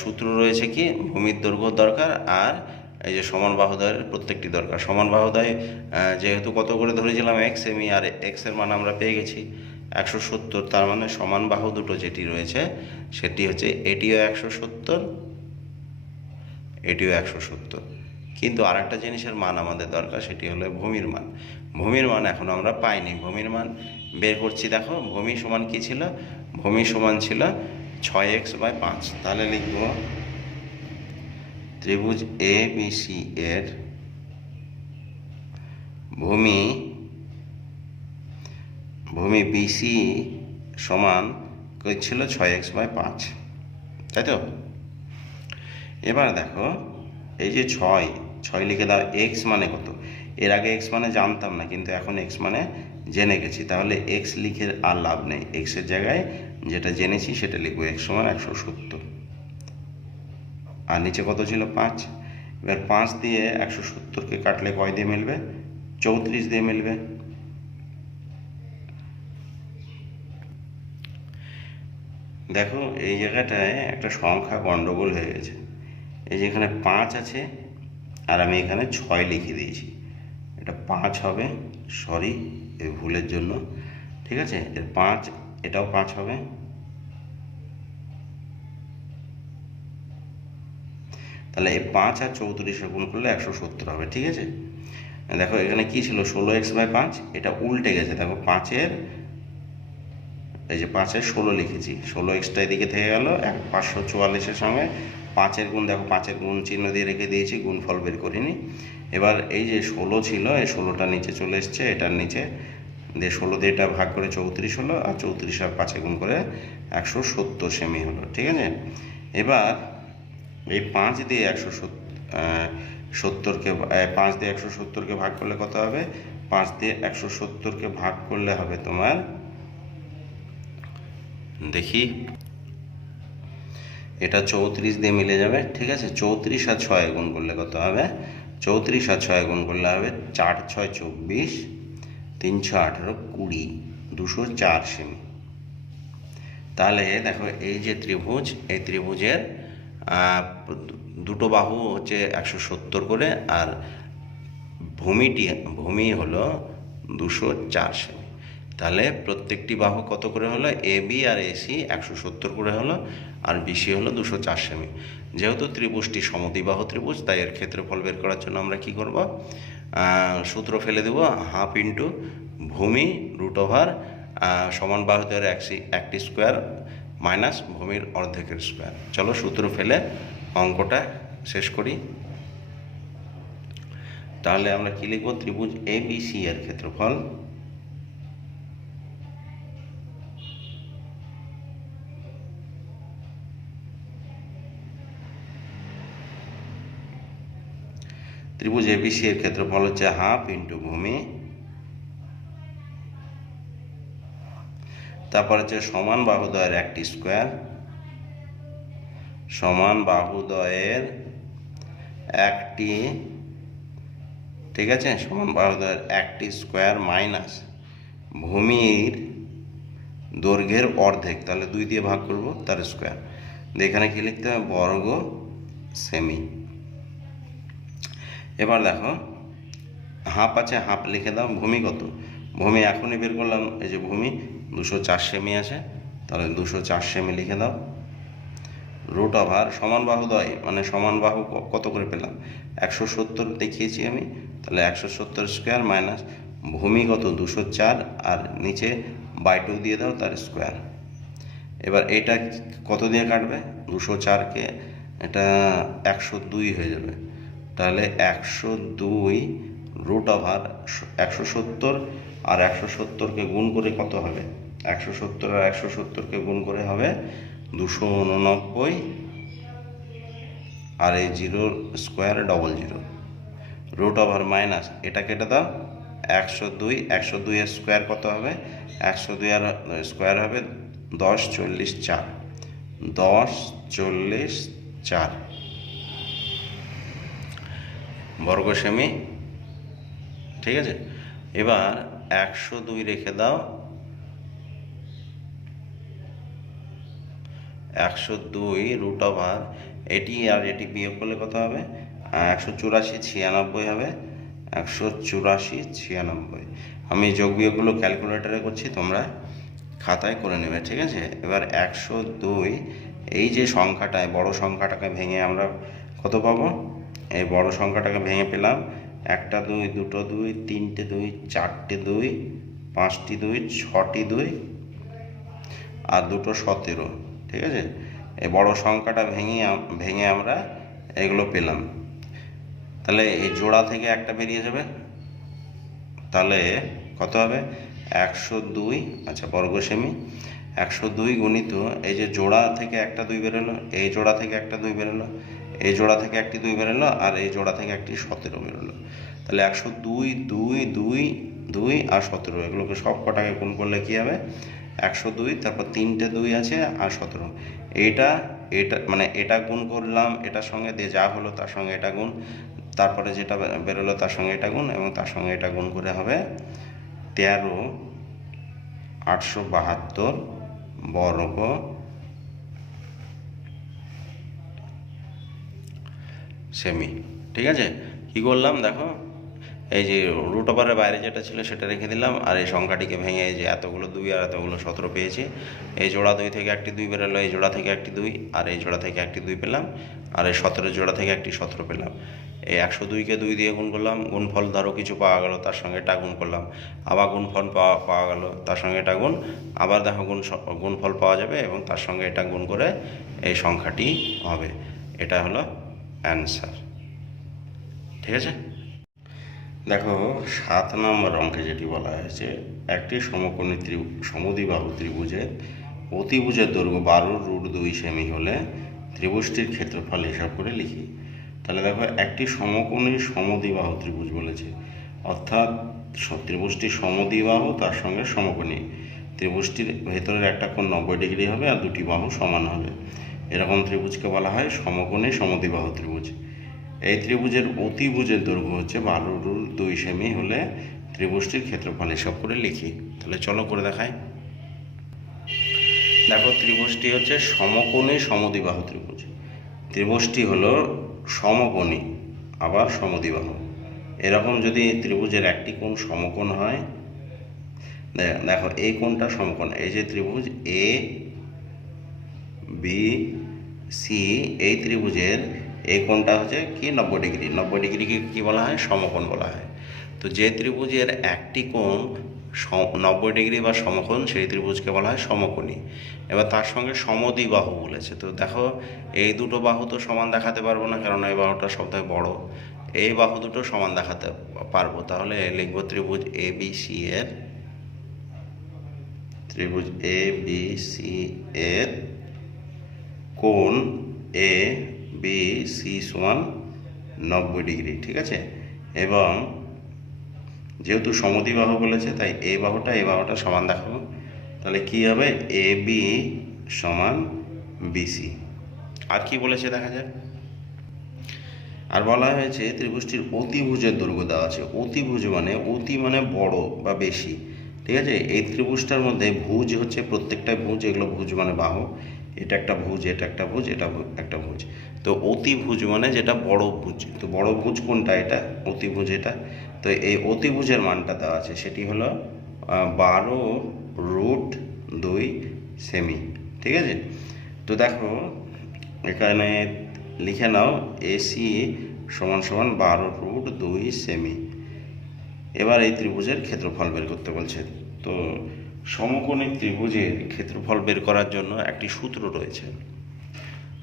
সূত্র রয়েছে কি? ভূমির দৈর্ঘ্য দরকার, আর এই যে সমান বাহুদ্বয়ের প্রত্যেকটি দরকার। সমান বাহুদ্বয় যেহেতু কত করে ধরেছিলাম? x সেমি, আর x-এর মান আমরা পেয়ে গেছি 170, তার মানে সমান বাহু দুটো যেটি রয়েছে সেটি হচ্ছে এটিও 170, এটিও 170। কিন্তু আর একটা জিনিসের মান আমাদের দরকার, সেটি হলো ভূমির মান। ভূমির মান এখন আমরা পাইনি, ভূমির মান বের করছি। দেখো, ভূমি সমান কি ছিল? ভূমি সমান ছিল 6x/5। তাহলে লিখব ত্রিভুজ ABC এর ভূমি BC সমান ছিল 6x/5, তাই তো? এবার দেখো, এই যে 6 লিখে দাও। x মানে কত? এর আগে x মানে জানতাম না, কিন্তু এখন x মানে জেনে গেছি, তাহলে x লিখে আর লাভ নেই, x এর জায়গায় যেটা জেনেছি সেটা লিখবো। x সমান 170, আর নিচে কত ছিল? 5। এবার 5 দিয়ে 170-কে কাটলে কয় দিয়ে মিলবে? 34 দিয়ে মিলবে। দেখো, এই জায়গাটায় একটা সংখ্যা গন্ডগোল হয়ে গেছে। এই যে এখানে 5 আছে, আর আমি এখানে 6 লিখে দিয়েছি। এটা 5 হবে, সরি এই ভুলের জন্য, ঠিক আছে। এর 5, এটাও 5 হবে। তাহলে এই 5 আর 34 গুণ করলে 170 হবে, ঠিক আছে। দেখো, এখানে কি ছিল? 16x/5, এটা উল্টে গেছে। দেখো, 5-এর এই যে 5-এর 16 লিখেছি, 16xটা এদিকে থেকে গেল, 544-এর সঙ্গে 5-এর গুণ। দেখো, 5-এর গুণ চিহ্ন দিয়ে রেখে দিয়েছি, গুণফল বের করিনি। এবার এই যে 16 ছিল, এই 16টা নিচে চলে এসছে, এটার নিচে দিয়ে 16 দিয়ে এটা ভাগ করে 34 হলো, আর 34 আর 5-এ গুণ করে 170 সেমি হলো, ঠিক আছে। এবার এই 5 দিয়ে 170-কে 5 দিয়ে 170-কে ভাগ করলে কত হবে? 5 দিয়ে 170-কে ভাগ করলে হবে তোমার, দেখি, এটা 34 দিয়ে মিলে যাবে, ঠিক আছে। 34 আর 6 গুণ করলে কত হবে? 34 আর 6 গুণ করলে হবে 4 6 24, 318 20, 204 সেমি। তাহলে দেখো, এই যে ত্রিভুজ, এই ত্রিভুজের দুটো বাহু হচ্ছে 170 করে, আর ভূমি হলো 204 সেমি। তাহলে প্রত্যেকটি বাহু কত করে হলো? AB আর AC 170 করে হলো, আর BC হলো 204 সেমি। যেহেতু ত্রিভুজটি সমদ্বিবাহু ত্রিভুজ, তাই এর ক্ষেত্রফল বের করার জন্য আমরা কি করব? সূত্র ফেলে দেব, হাফ ইন্টু ভূমি √ সমান বাহুদের একটি স্কোয়ার মাইনাস ভূমির অর্ধেকের স্কোয়ার। চলো সূত্র ফেলে অঙ্কটা শেষ করি। তাহলে আমরা কি লিখব? ত্রিভুজ ABC এর ক্ষেত্রফল ত্রিভুজ ABC এর ক্ষেত্রফল হচ্ছে হাফ ইন্টু ভূমি, তারপর হচ্ছে সমান বাহুদ্বয়ের একটি স্কোয়ার, সমান বাহুদ্বয়ের একটি, ঠিক আছে, সমান বাহুদ্বয়ের একটি স্কোয়ার মাইনাস ভূমির দৈর্ঘ্যের অর্ধেক, তাহলে 2 দিয়ে ভাগ করব তার স্কোয়ার। এখানে কি লিখতে হবে? বর্গ সেমি। এবার দেখো হাফ আছে, হাফ লিখে দাও। ভূমি কত? ভূমি এখনই বের করলাম, এই যে ভূমি 204 সেমি আছে, তাহলে 204 সেমি লিখে দাও। রুট ওভার সমান বাহুদ্বয় মানে সমান বাহু কত করে পেলাম? 170 দেখিয়েছি আমি, তাহলে 170 স্কোয়ার মাইনাস ভূমি কত? 204, আর নিচে বাই 2 দিয়ে দাও তার স্কোয়ার। এবার এটা কত দিয়ে কাটবে? 204কে এটা 102 হয়ে যাবে, তাহলে 102 রুট ওভার 170, আর 170কে গুণ করে কত হবে? 170 আর 170কে গুণ করে হবে 289, আর এই 0 স্কোয়ার 00 রুট ওভার মাইনাস এটা কেটে দাও 102, 102 এর স্কোয়ার কত হবে? 102 এর স্কোয়ার হবে 10 40 4, 10 40 4 বর্গ সেমি, ঠিক আছে। এবার 102 রেখে দাও, 102 রুট ওভার এটি আর এটি বিয়োগ করলে কত হবে? 184 96 হবে, 184 96। আমি যোগ বিয়োগগুলো ক্যালকুলেটরে করছি, তোমরা খাতায় করে নেবে, ঠিক আছে। এবার 102 এই যে সংখ্যাটায় বড় সংখ্যাটাকে ভেঙে আমরা কত পাবো? এই বড় সংখ্যাটাকে ভেঙে পেলাম 1টা 2, 2টো 2, 3টে 2, 4টে 2, 5টি 2, 6টি 2 আর 2টো 17, ঠিক আছে। এই বড় সংখ্যাটা ভেঙে আমরা এগুলো পেলাম। তাহলে এই জোড়া থেকে একটা বেরিয়ে যাবে, তাহলে কত হবে? 102, আচ্ছা বর্গ সেমি 102 গুণিত এই যে জোড়া থেকে একটা 2 বেরোলো, এই জোড়া থেকে একটা 2 বেরোলো, এই জোড়া থেকে একটি 2 বেরোলো, আর এই জোড়া থেকে একটি 17 বেরোলো। তাহলে 102 2 2 2 আর 17 এগুলোকে সব কটাকে গুণ করলে কী হবে? 102, তারপর 3টে 2 আছে আর 17। এটা মানে এটা গুণ করলাম এটার সঙ্গে, দিয়ে যা হলো তার সঙ্গে এটা গুণ, তারপরে যেটা বেরোলো তার সঙ্গে এটা গুণ, এবং তার সঙ্গে এটা গুণ করে হবে 13 872 বর্গ সেমি, ঠিক আছে। কি করলাম দেখো, এই যে রুট ওভারের বাইরে যেটা ছিল সেটা রেখে দিলাম, আর এই সংখ্যাটিকে ভেঙে এই যে এতগুলো 2 আর এতগুলো 17 পেয়েছি। এই জোড়া 2 থেকে একটি 2 বেরোলো, এই জোড়া থেকে একটি 2, আর এই জোড়া থেকে একটি 2 পেলাম, আর এই 17 জোড়া থেকে একটি 17 পেলাম। এই 102কে 2 দিয়ে গুণ করলাম, গুণফল ধরো কিছু পাওয়া গেল, তার সঙ্গে এটা গুণ করলাম, আবার গুণফল পাওয়া গেল, তার সঙ্গে এটা গুণ, আবার দেখো গুণফল পাওয়া যাবে এবং তার সঙ্গে এটা গুণ করে এই সংখ্যাটি হবে। এটা হলো অ্যান্সার, ঠিক আছে। দেখো 7 নম্বর অঙ্কে যেটি বলা হয়েছে, একটি সমকোণী সমদ্বিবাহু ত্রিভুজের অতিভুজের দৈর্ঘ্য 12 রুট 2 সেমি হলে ত্রিভুজটির ক্ষেত্রফল হিসাব করে লিখি। তাহলে দেখো একটি সমকোণী সমদ্বিবাহু ত্রিভুজ বলেছে, অর্থাৎ ত্রিভুজটি সমদ্বিবাহু তার সঙ্গে সমকোণী, ত্রিভুজটির ভেতরের একটা কোণ 90 ডিগ্রি হবে আর দুটি বাহু সমান হবে, এরকম ত্রিভুজকে বলা হয় সমকোণী সমদ্বিবাহু ত্রিভুজ। এই ত্রিভুজের অতিভুজের দৈর্ঘ্য হচ্ছে 12 রুট 2 সেমি হলে ত্রিভুজটির ক্ষেত্রফল হিসাব করে লিখি। তাহলে চলো করে দেখাই। দেখো ত্রিভুজটি হচ্ছে সমকোণী সমদ্বিবাহু ত্রিভুজ। ত্রিভুজটি হলো সমকোণী আবার সমদ্বিবাহু। এরকম যদি ত্রিভুজের একটি কোণ সমকোণ হয়, দেখো এই কোণটা সমকোণ, এই যে ত্রিভুজ এ বি সি, এই ত্রিভুজের এই কোণটা হচ্ছে কি 90 ডিগ্রি, 90 ডিগ্রিকে কী বলা হয়? সমকোণ বলা হয়। তো যে ত্রিভুজের একটি কোণ 90 ডিগ্রি বা সমকোণ, সেই ত্রিভুজকে বলা হয় সমকোণী। এবার তার সঙ্গে সমদ্বিবাহু বলেছে, তো দেখো এই দুটো বাহু তো সমান দেখাতে পারবো না, কারণ এই বাহুটা সবথেকে বড়, এই বাহু দুটো সমান দেখাতে পারবো। তাহলে লিখব ত্রিভুজ এ বি সি এর, ত্রিভুজ এ বি সি এর কোণ এ বি সি সমান 90 ডিগ্রি, ঠিক আছে। এবং যেহেতু সমদ্বিবাহু বলেছে তাই এই বাহুটা সমান দেখাবো, তাহলে কি হবে, এ বি সমান বিসি। আর কি বলেছে দেখা যায়, আর বলা হয়েছে ত্রিভুজটির অতিভুজের দৈর্ঘ্য দেওয়া আছে। অতিভুজ মানে, অতি মানে বড় বা বেশি, ঠিক আছে। এই ত্রিভুজটার মধ্যে ভুজ হচ্ছে প্রত্যেকটা ভুজ, এগুলো ভুজ মানে বাহু, এটা একটা ভুজ, এটা একটা ভুজ, এটা একটা ভুজ। তো অতিভুজ মানে যেটা বড় ভুজ, তো বড় ভুজ কোনটা, এটা অতিভুজ এটা। তো এই অতিভুজের মানটা দেওয়া আছে, সেটি হলো 12√2 সেমি, ঠিক আছে। তো দেখো এখানে লিখে নাও এসি সমান সমান 12√2 সেমি। এবার এই ত্রিভুজের ক্ষেত্রফল বের করতে বলছে। তো সমকোণী ত্রিভুজের ক্ষেত্রফল বের করার জন্য একটি সূত্র রয়েছে।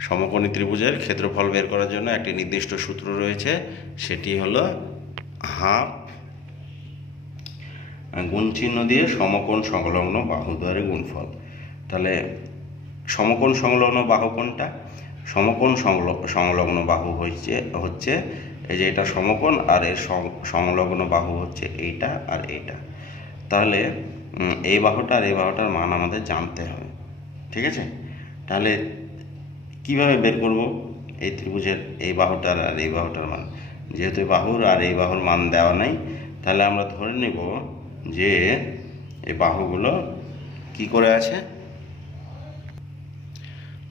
সমকোণী ত্রিভুজের ক্ষেত্রফল বের করার জন্য একটি নির্দিষ্ট সূত্র রয়েছে, সেটি হলো হাফ গুণ চিহ্ন দিয়ে সমকোণ সংলগ্ন বাহুদ্বয়ের গুণফল। তাহলে সমকোণ সংলগ্ন বাহু কোনটা, সমকোণ সংলগ্ন বাহু হচ্ছে এই যে এটা সমকোণ, আর এর সংলগ্ন বাহু হচ্ছে এইটা আর এইটা। তাহলে এই বাহুটা আর এই বাহুটার মান আমাদের জানতে হবে, ঠিক আছে। তাহলে কিভাবে বের করব এই ত্রিভুজের এই বাহুটার আর এই বাহুটার মান, যেহেতু বাহুর আর এই বাহুর মান দেওয়া নাই, তাহলে আমরা ধরে নেব যে এই বাহুগুলো কি করে আছে,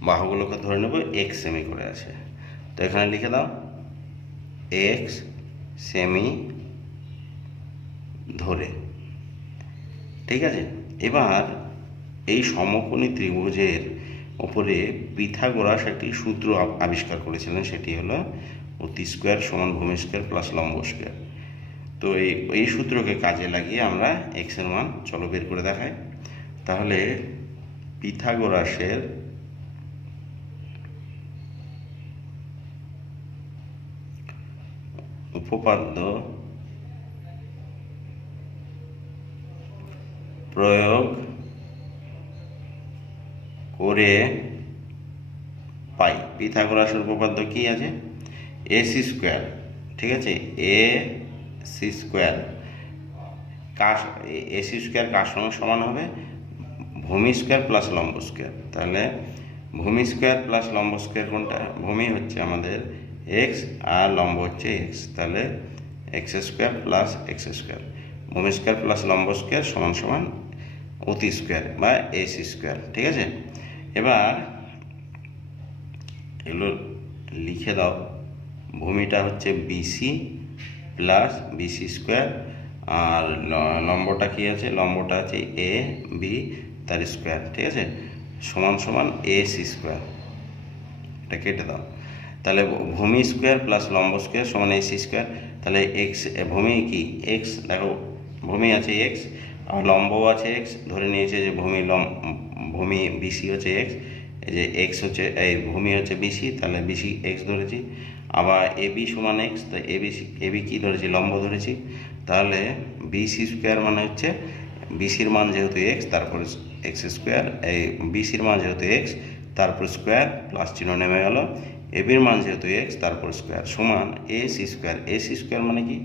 বাহুগুলোকে ধরে নেব এক্স সেমি করে আছে। তো এখানে লিখে দাও এক্স সেমি ধরে, ঠিক আছে। এবার এই সমকোণী ত্রিভুজের ওপরে পিথাগোরাস একটি সূত্র আবিষ্কার করেছিলেন, সেটি হলো অতি স্কোয়ার সমান ভূমি স্কোয়ার প্লাস লম্ব স্কোয়ার। তো এই সূত্রকে কাজে লাগিয়ে আমরা এক্সের মান চলো বের করে দেখাই। তাহলে পিথাগোরাসের উপপাদ্য প্রয়োগ করে পাই। পিথাগোরাসের উপপাদ্য কি আছে, এ সি স্কোয়ার, ঠিক আছে। A C square A C square কার সঙ্গে সমান হবে, ভূমি স্কোয়ার প্লাস লম্ব স্কোয়ার। তাহলে ভূমি স্কোয়ার প্লাস লম্ব স্কোয়ার কোনটা, ভূমি হচ্ছে আমাদের এক্স আর লম্ব হচ্ছে এক্স, তাহলে x square plus x square, ভূমি স্কোয়ার প্লাস লম্ব স্কোয়ার সমান সমান অতি স্কোয়ার বা এসি স্কোয়ার, ঠিক আছে। এবার এগুলো লিখে দাও, ভূমিটা হচ্ছে বিসি প্লাস বিসি স্কোয়ার, আর লম্বটা কি আছে, লম্বটা আছে এ বি তার স্কোয়ার, ঠিক আছে, সমান সমান এসি স্কোয়ার। এটা কেটে দাও, তাহলে ভূমি স্কোয়ার প্লাস লম্ব স্কোয়ার সমান এসি স্কোয়ার। তাহলে এক্স, ভূমি কি এক্স, দেখো ভূমি আছে এক্স আর লম্বও আছে এক্স, ধরে নিয়েছে যে ভূমি বিসি হচ্ছে এক্স, এই যে এক্স হচ্ছে এই ভূমি হচ্ছে বিসি, তাহলে বিসি এক্স ধরেছি। আবার এবি সমান এক্স, তো এবি কি ধরেছি, লম্ব ধরেছি। তাহলে বিসি স্কোয়ার মানে হচ্ছে বিসির মান যেহেতু এক্স তারপরে এক্স স্কোয়ার, এই বিসির মান যেহেতু এক্স তারপর স্কোয়ার প্লাস চিহ্ন নেমে গেল, এবির মান যেহেতু এক্স তারপর স্কোয়ার সমান এসি স্কোয়ার। এসি স্কোয়ার মানে কি,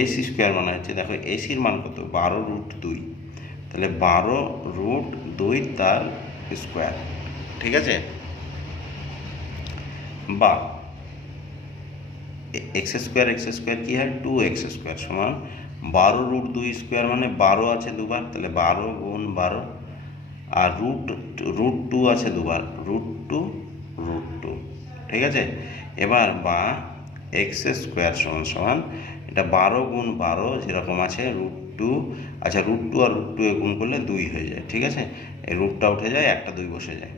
এসি স্কোয়ার মানে হচ্ছে দেখো এসির মান কত, 12√2, তাহলে 12√2 তার স্কোয়ার, ঠিক আছে। বা এক্স স্কোয়ার কি হয়, 2x স্কোয়ার সমান 12√2 স্কোয়ার মানে 12 আছে দুবার, তাহলে 12 গুণ 12, আর √2 আছে দুবার, √2, ঠিক আছে। এবার বা এক্স স্কোয়ার সমান সমান এটা 12 গুণ 12 যেরকম আছে √2, আচ্ছা √2 আর √2 গুণ করলে 2 হয়ে যায়, ঠিক আছে। এই রুটটা উঠে যায়, একটা 2 বসে যায়।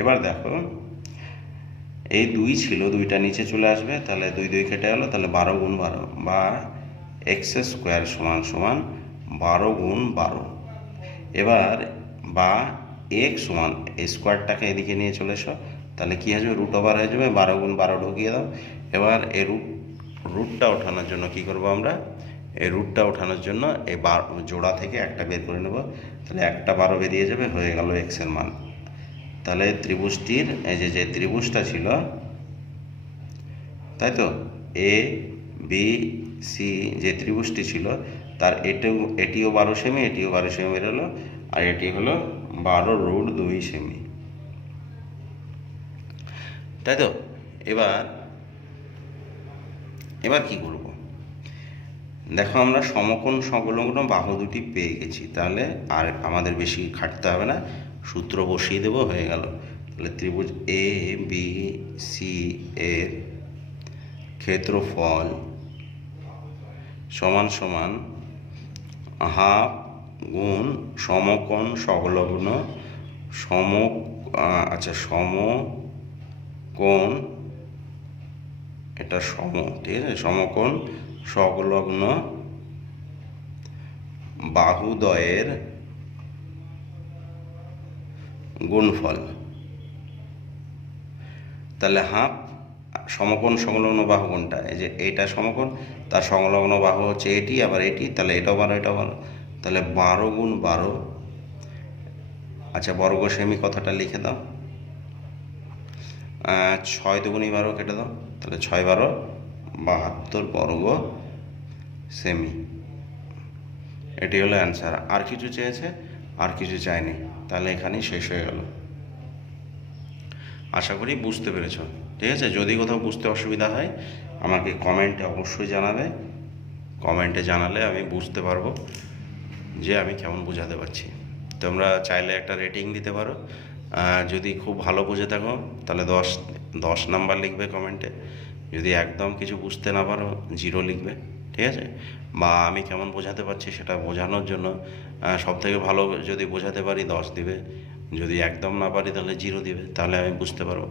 এবার দেখো এই 2 ছিল, 2টা নিচে চলে আসবে, তাহলে 2 2 কেটে গেল, তাহলে 12 গুণ 12 বা এক্স স্কোয়ার সমান সমান 12 গুণ 12। এবার বা এক্স সমান এই স্কোয়ারটাকে এদিকে নিয়ে চলে এসো, তাহলে কী আসবে, রুট ওভার হয়ে যাবে, 12 গুণ 12 ঢুকিয়ে দাও। এবার এই রুটটা ওঠানোর জন্য কি করব আমরা, এই রুটটা ওঠানোর জন্য এই জোড়া থেকে একটা বের করে নেব, তাহলে একটা 12 বেরিয়ে যাবে, হয়ে গেল এক্সের মান। তাহলে ত্রিভুজটির এই যে ত্রিভুজটা ছিল, তাই তো এ বি সি যে ত্রিভুজটি ছিল তার এটিও 12 সেমি, এটিও 12 সেমি বেরোলো, আর এটি হলো 12√2 সেমি, তাই তো। এবার এবার কি করব, দেখো আমরা সমকোণ সংলগ্ন বাহু দুটি পেয়ে গেছি, তাহলে আর আমাদের বেশি খাটতে হবে না, সূত্র বসিয়ে দেবো, হয়ে গেল। তাহলে ত্রিভুজ এ বি সি এর ক্ষেত্রফল সমান সমান হাফ গুণ সমকোণ সংলগ্ন সমকোণ, এটা ঠিক আছে, সমকোণ সংলগ্ন বাহুদ্বয়ের গুণফল। তাহলে হাফ সমকোণ সংলগ্ন বাহু কোনটা, এই যে এইটা সমকোণ, তার সংলগ্ন বাহু হচ্ছে এটি, আবার এটি, তাহলে এটাও 12 এটাও 12, তাহলে 12 গুণ 12। আচ্ছা, বর্গ সেমি কথাটা লিখে দাও, 6 দুগুণী 12 কেটে দাও, তাহলে 6 12 72 বর্গ সেমি। এটি হলো অ্যান্সার। আর কিছু চেয়েছে? আর কিছু চাইনি, তাহলে এখানেই শেষ হয়ে গেল। আশা করি বুঝতে পেরেছ, ঠিক আছে। যদি কোথাও বুঝতে অসুবিধা হয় আমাকে কমেন্টে অবশ্যই জানাবে, কমেন্টে জানালে আমি বুঝতে পারবো যে আমি কেমন বোঝাতে পারছি। তোমরা চাইলে একটা রেটিং দিতে পারো, যদি খুব ভালো বুঝে থাকো তাহলে 10 নাম্বার লিখবে কমেন্টে, যদি একদম কিছু বুঝতে না পারো 0 লিখবে, ঠিক আছে। বা আমি কেমন বোঝাতে পারছি সেটা বোঝানোর জন্য সবথেকে ভালো যদি বোঝাতে পারি 10 দিবে, যদি একদম না পারি তাহলে 0 দিবে, তাহলে আমি বুঝতে পারবো